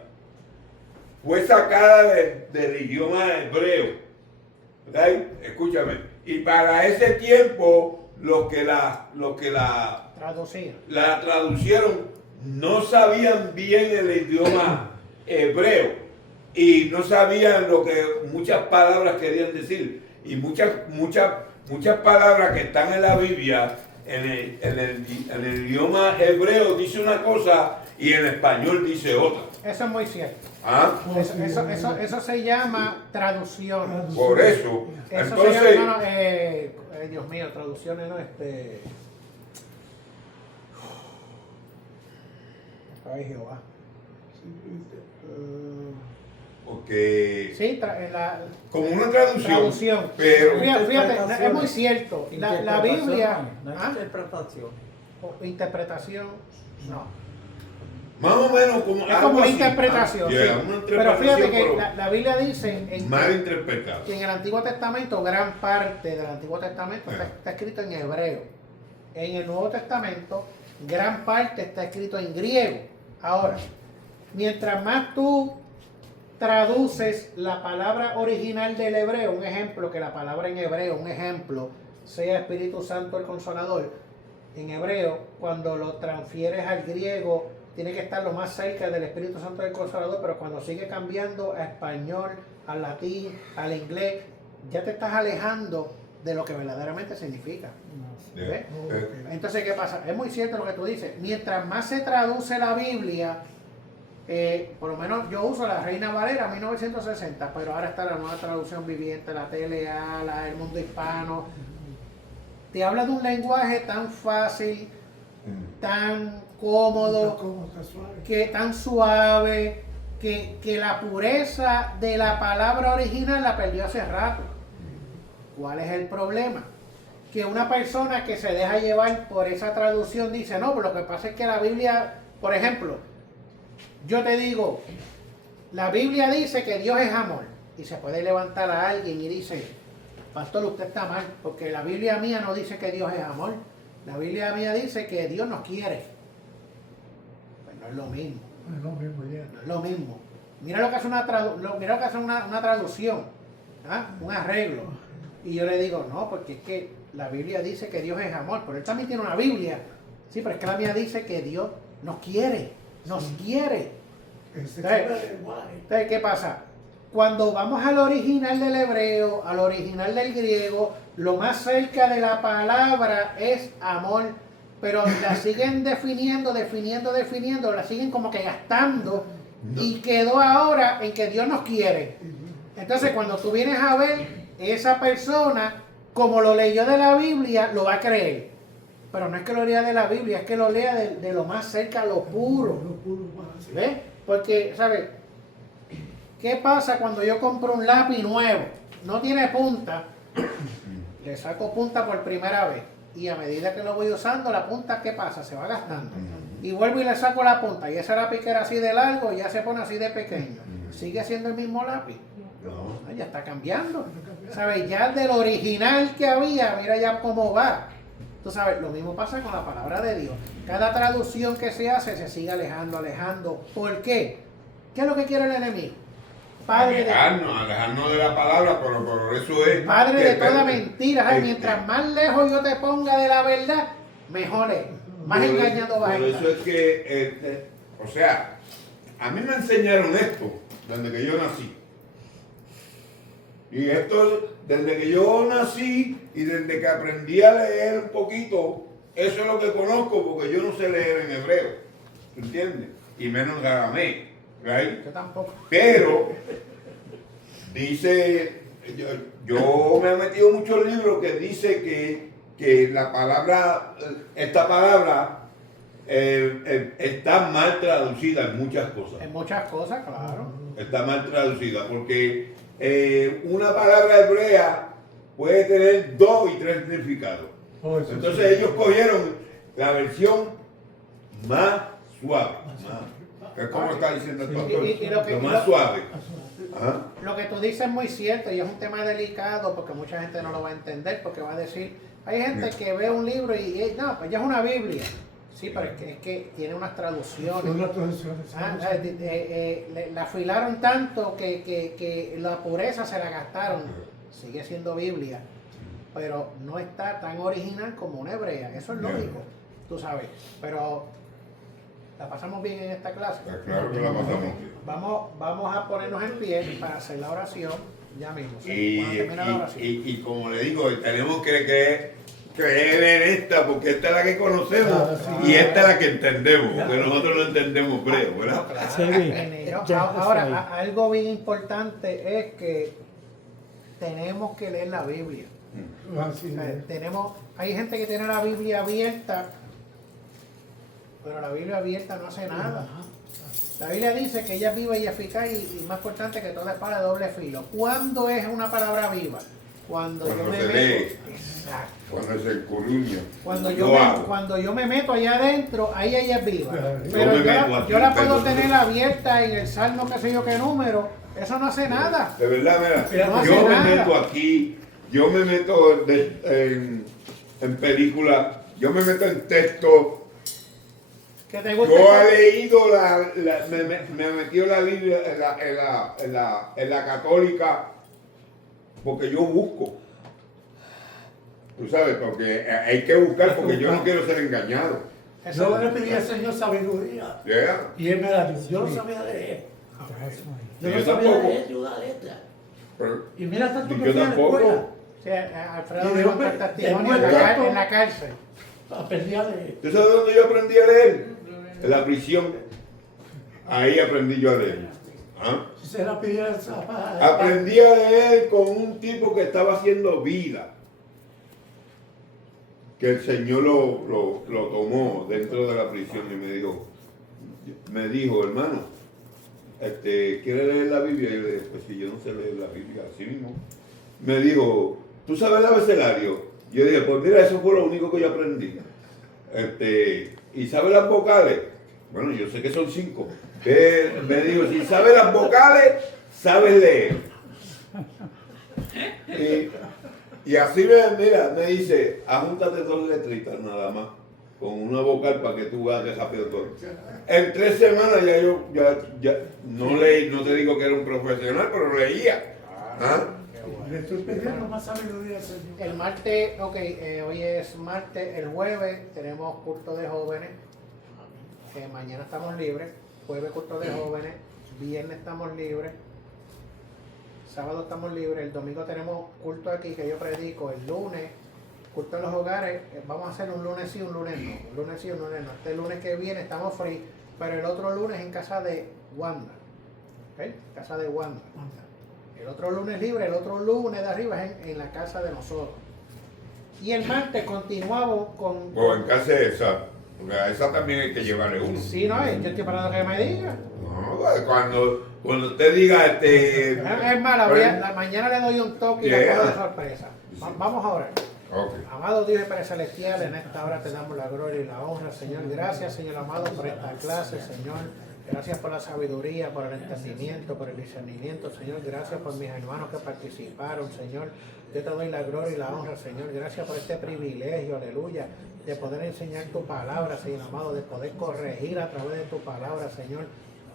fue sacada del idioma hebreo. ¿Verdad? Escúchame. Y para ese tiempo, los que la Traducir. la traducieron no sabían bien el idioma hebreo y no sabían lo que muchas palabras querían decir. Y muchas palabras que están en la Biblia, en el idioma hebreo dice una cosa y en español dice otra. Eso es muy cierto. ¿Ah? Eso se llama traducción. Por eso. Eso Entonces, se llama, Dios mío, traducciones no Ay, Jehová. porque Sí, como una traducción, traducción. pero Fíjate, es muy cierto. La Biblia, No es ¿ah? interpretación. O interpretación, no. más o menos como Es algo como una así. interpretación. Yeah, Sí. una Pero interpretación, fíjate que pero la Biblia dice mal interpretado. que en el Antiguo Testamento, gran parte del Antiguo Testamento Yeah. está escrito en hebreo. En el Nuevo Testamento, gran parte está escrito en griego. Ahora, mientras más tú traduces la palabra original del hebreo, un ejemplo, que la palabra en hebreo, un ejemplo, sea Espíritu Santo el Consolador, en hebreo, cuando lo transfieres al griego, tiene que estar lo más cerca del Espíritu Santo del Consolador, pero cuando sigue cambiando a español, al latín, al inglés, ya te estás alejando de lo que verdaderamente significa. Yeah. ¿Ves? Entonces, ¿qué pasa? Es muy cierto lo que tú dices. Mientras más se traduce la Biblia, por lo menos yo uso la Reina Valera 1960, pero ahora está la nueva traducción viviente, la TLA, el Mundo Hispano. Te habla de un lenguaje tan fácil, tan cómodo, tan suave, que la pureza de la palabra original la perdió hace rato. ¿Cuál es el problema? Que una persona que se deja llevar por esa traducción dice, no, pero lo que pasa es que la Biblia, por ejemplo, yo te digo, la Biblia dice que Dios es amor, y se puede levantar a alguien y dice, pastor, usted está mal, porque la Biblia mía no dice que Dios es amor, la Biblia mía dice que Dios nos quiere. Pues no es lo mismo. No es lo mismo. Mira lo que hace una traducción, ¿ah? Un arreglo. Y yo le digo, no, porque es que la Biblia dice que Dios es amor, pero él también tiene una Biblia. Sí, pero es que la mía dice que Dios nos quiere, nos quiere. Entonces, ¿qué pasa? Cuando vamos al original del hebreo, al original del griego, lo más cerca de la palabra es amor, pero la siguen definiendo, la siguen como que gastando y quedó ahora en que Dios nos quiere. Entonces, cuando tú vienes a ver, esa persona como lo leyó de la Biblia, lo va a creer. Pero no es que lo lea de la Biblia, es que lo lea de lo más cerca, a lo puro. ¿Ves? Porque, ¿sabes? ¿Qué pasa cuando yo compro un lápiz nuevo? No tiene punta. Le saco punta por primera vez. Y a medida que lo voy usando, la punta, ¿qué pasa? Se va gastando. Y vuelvo y le saco la punta. Y ese lápiz que era así de largo, ya se pone así de pequeño. ¿Sigue siendo el mismo lápiz? No, ya está cambiando. ¿Sabes? Ya del original que había, mira ya cómo va. Tú sabes, lo mismo pasa con la palabra de Dios. Cada traducción que se hace se sigue alejando, alejando. ¿Por qué? ¿Qué es lo que quiere el enemigo? Alejarnos de la palabra, pero por eso es. Padre de toda mentira. Ay, mientras más lejos yo te ponga de la verdad, mejor es. Más engañando vas a Por estar. eso es que, o sea, a mí me enseñaron esto desde que yo nací. Y esto, desde que yo nací y desde que aprendí a leer un poquito, eso es lo que conozco, porque yo no sé leer en hebreo, ¿entiendes? Y menos en arameo, ¿right? Yo tampoco. Pero, dice, yo me he metido en muchos libros que dice que la palabra, esta palabra, está mal traducida en muchas cosas. En muchas cosas, claro. Está mal traducida, porque una palabra hebrea puede tener 2 y 3 significados. Entonces ellos cogieron la versión más suave, que es como está diciendo el pastor, lo más suave. Ajá. Lo que tú dices es muy cierto y es un tema delicado porque mucha gente no lo va a entender porque va a decir, hay gente que ve un libro y no, pues ya es una Biblia. Sí, pero es que tiene unas traducciones. La afilaron tanto que la pureza se la gastaron. Sigue siendo Biblia, pero no está tan original como una hebrea. Eso es lógico, tú sabes. Pero la pasamos bien en esta clase. Claro que la pasamos bien. Vamos a ponernos en pie para hacer la oración ya mismo. Y como le digo, tenemos que creer en esta, porque esta es la que conocemos y esta es la que entendemos, porque nosotros no entendemos hebreo, ¿verdad? Ahora, algo bien importante es que tenemos que leer la Biblia. Hay gente que tiene la Biblia abierta, pero la Biblia abierta no hace nada. La Biblia dice que ella es viva y eficaz y más importante que toda espada de doble filo. ¿Cuándo es una palabra viva? Cuando yo me meto. Exacto. Cuando es el curruño. Cuando yo me meto allá adentro, ahí ella es viva. Pero yo la puedo tener abierta en el salmo, qué sé yo qué número. Eso no hace nada. De verdad, mira, No yo me nada. meto aquí, yo me meto en películas, yo me meto en texto. ¿Qué te gusta? Yo he leído, me he metido la Biblia en la católica, porque yo busco. Tú sabes, porque hay que buscar, porque yo no quiero ser engañado. Yo le pedí al Señor sabiduría. Yeah. Y Él me la dio. Yo no sabía leer. Yo no Yo sabía tampoco. leer ni una letra. Pero, Y mira tanto y que yo fui a la tampoco. escuela. Sí, Alfredo Y me después, contó testimonio después en la cárcel. Aprendí a leer. ¿tú sabes dónde yo aprendí a leer? En la prisión. Ahí aprendí yo a leer. ¿Ah? Si se la pidió el zapato. Aprendí a leer con un tipo que estaba haciendo vida. Que el Señor lo tomó dentro de la prisión y me dijo, hermano, ¿quiere leer la Biblia? Y yo le dije, pues si yo no sé leer la Biblia, así mismo. Me dijo, ¿tú sabes el abecedario? Yo dije, pues mira, eso fue lo único que yo aprendí. ¿Y sabes las vocales? Bueno, yo sé que son 5. Me dijo, si sabes las vocales, sabes leer. Y así me dice, ajúntate 2 letritas nada más, con una vocal para que tú veas que rápido todo. En 3 semanas ya no leí, no te digo que era un profesional, pero leía. ¿Ah? Le estoy pidiendo más sabiduría al Señor. El martes, hoy es martes, el jueves tenemos culto de jóvenes, mañana estamos libres, jueves culto de jóvenes, viernes estamos libres, sábado estamos libres, el domingo tenemos culto aquí que yo predico, el lunes, culto en los hogares, vamos a hacer un lunes sí, un lunes no, un lunes sí, un lunes no. Este lunes que viene estamos free, pero el otro lunes en casa de Wanda, ¿ok? Casa de Wanda. El otro lunes libre, el otro lunes de arriba es en la casa de nosotros. Y el martes continuamos con... O en casa de esa, porque a esa también hay que llevarle uno. Sí, no, yo estoy esperando que me diga. No, pues, cuando usted diga Es más, la mañana le doy un toque y le pongo de sorpresa. Vamos a orar. Okay. Amado Dios y Padre Celestial, en esta hora te damos la gloria y la honra, Señor. Gracias, Señor amado, por esta clase, Señor. Gracias por la sabiduría, por el entendimiento, por el discernimiento, Señor. Gracias por mis hermanos que participaron, Señor. Yo te doy la gloria y la honra, Señor. Gracias por este privilegio, aleluya, de poder enseñar tu palabra, Señor amado, de poder corregir a través de tu palabra, Señor.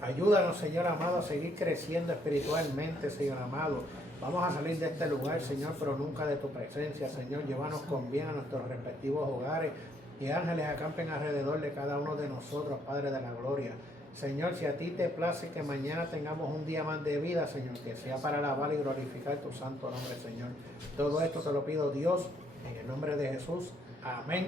Ayúdanos, Señor amado, a seguir creciendo espiritualmente, Señor amado. Vamos a salir de este lugar, Señor, pero nunca de tu presencia, Señor. Llévanos con bien a nuestros respectivos hogares y ángeles acampen alrededor de cada uno de nosotros, Padre de la gloria. Señor, si a ti te place que mañana tengamos un día más de vida, Señor, que sea para alabar y glorificar tu santo nombre, Señor. Todo esto te lo pido, Dios, en el nombre de Jesús. Amén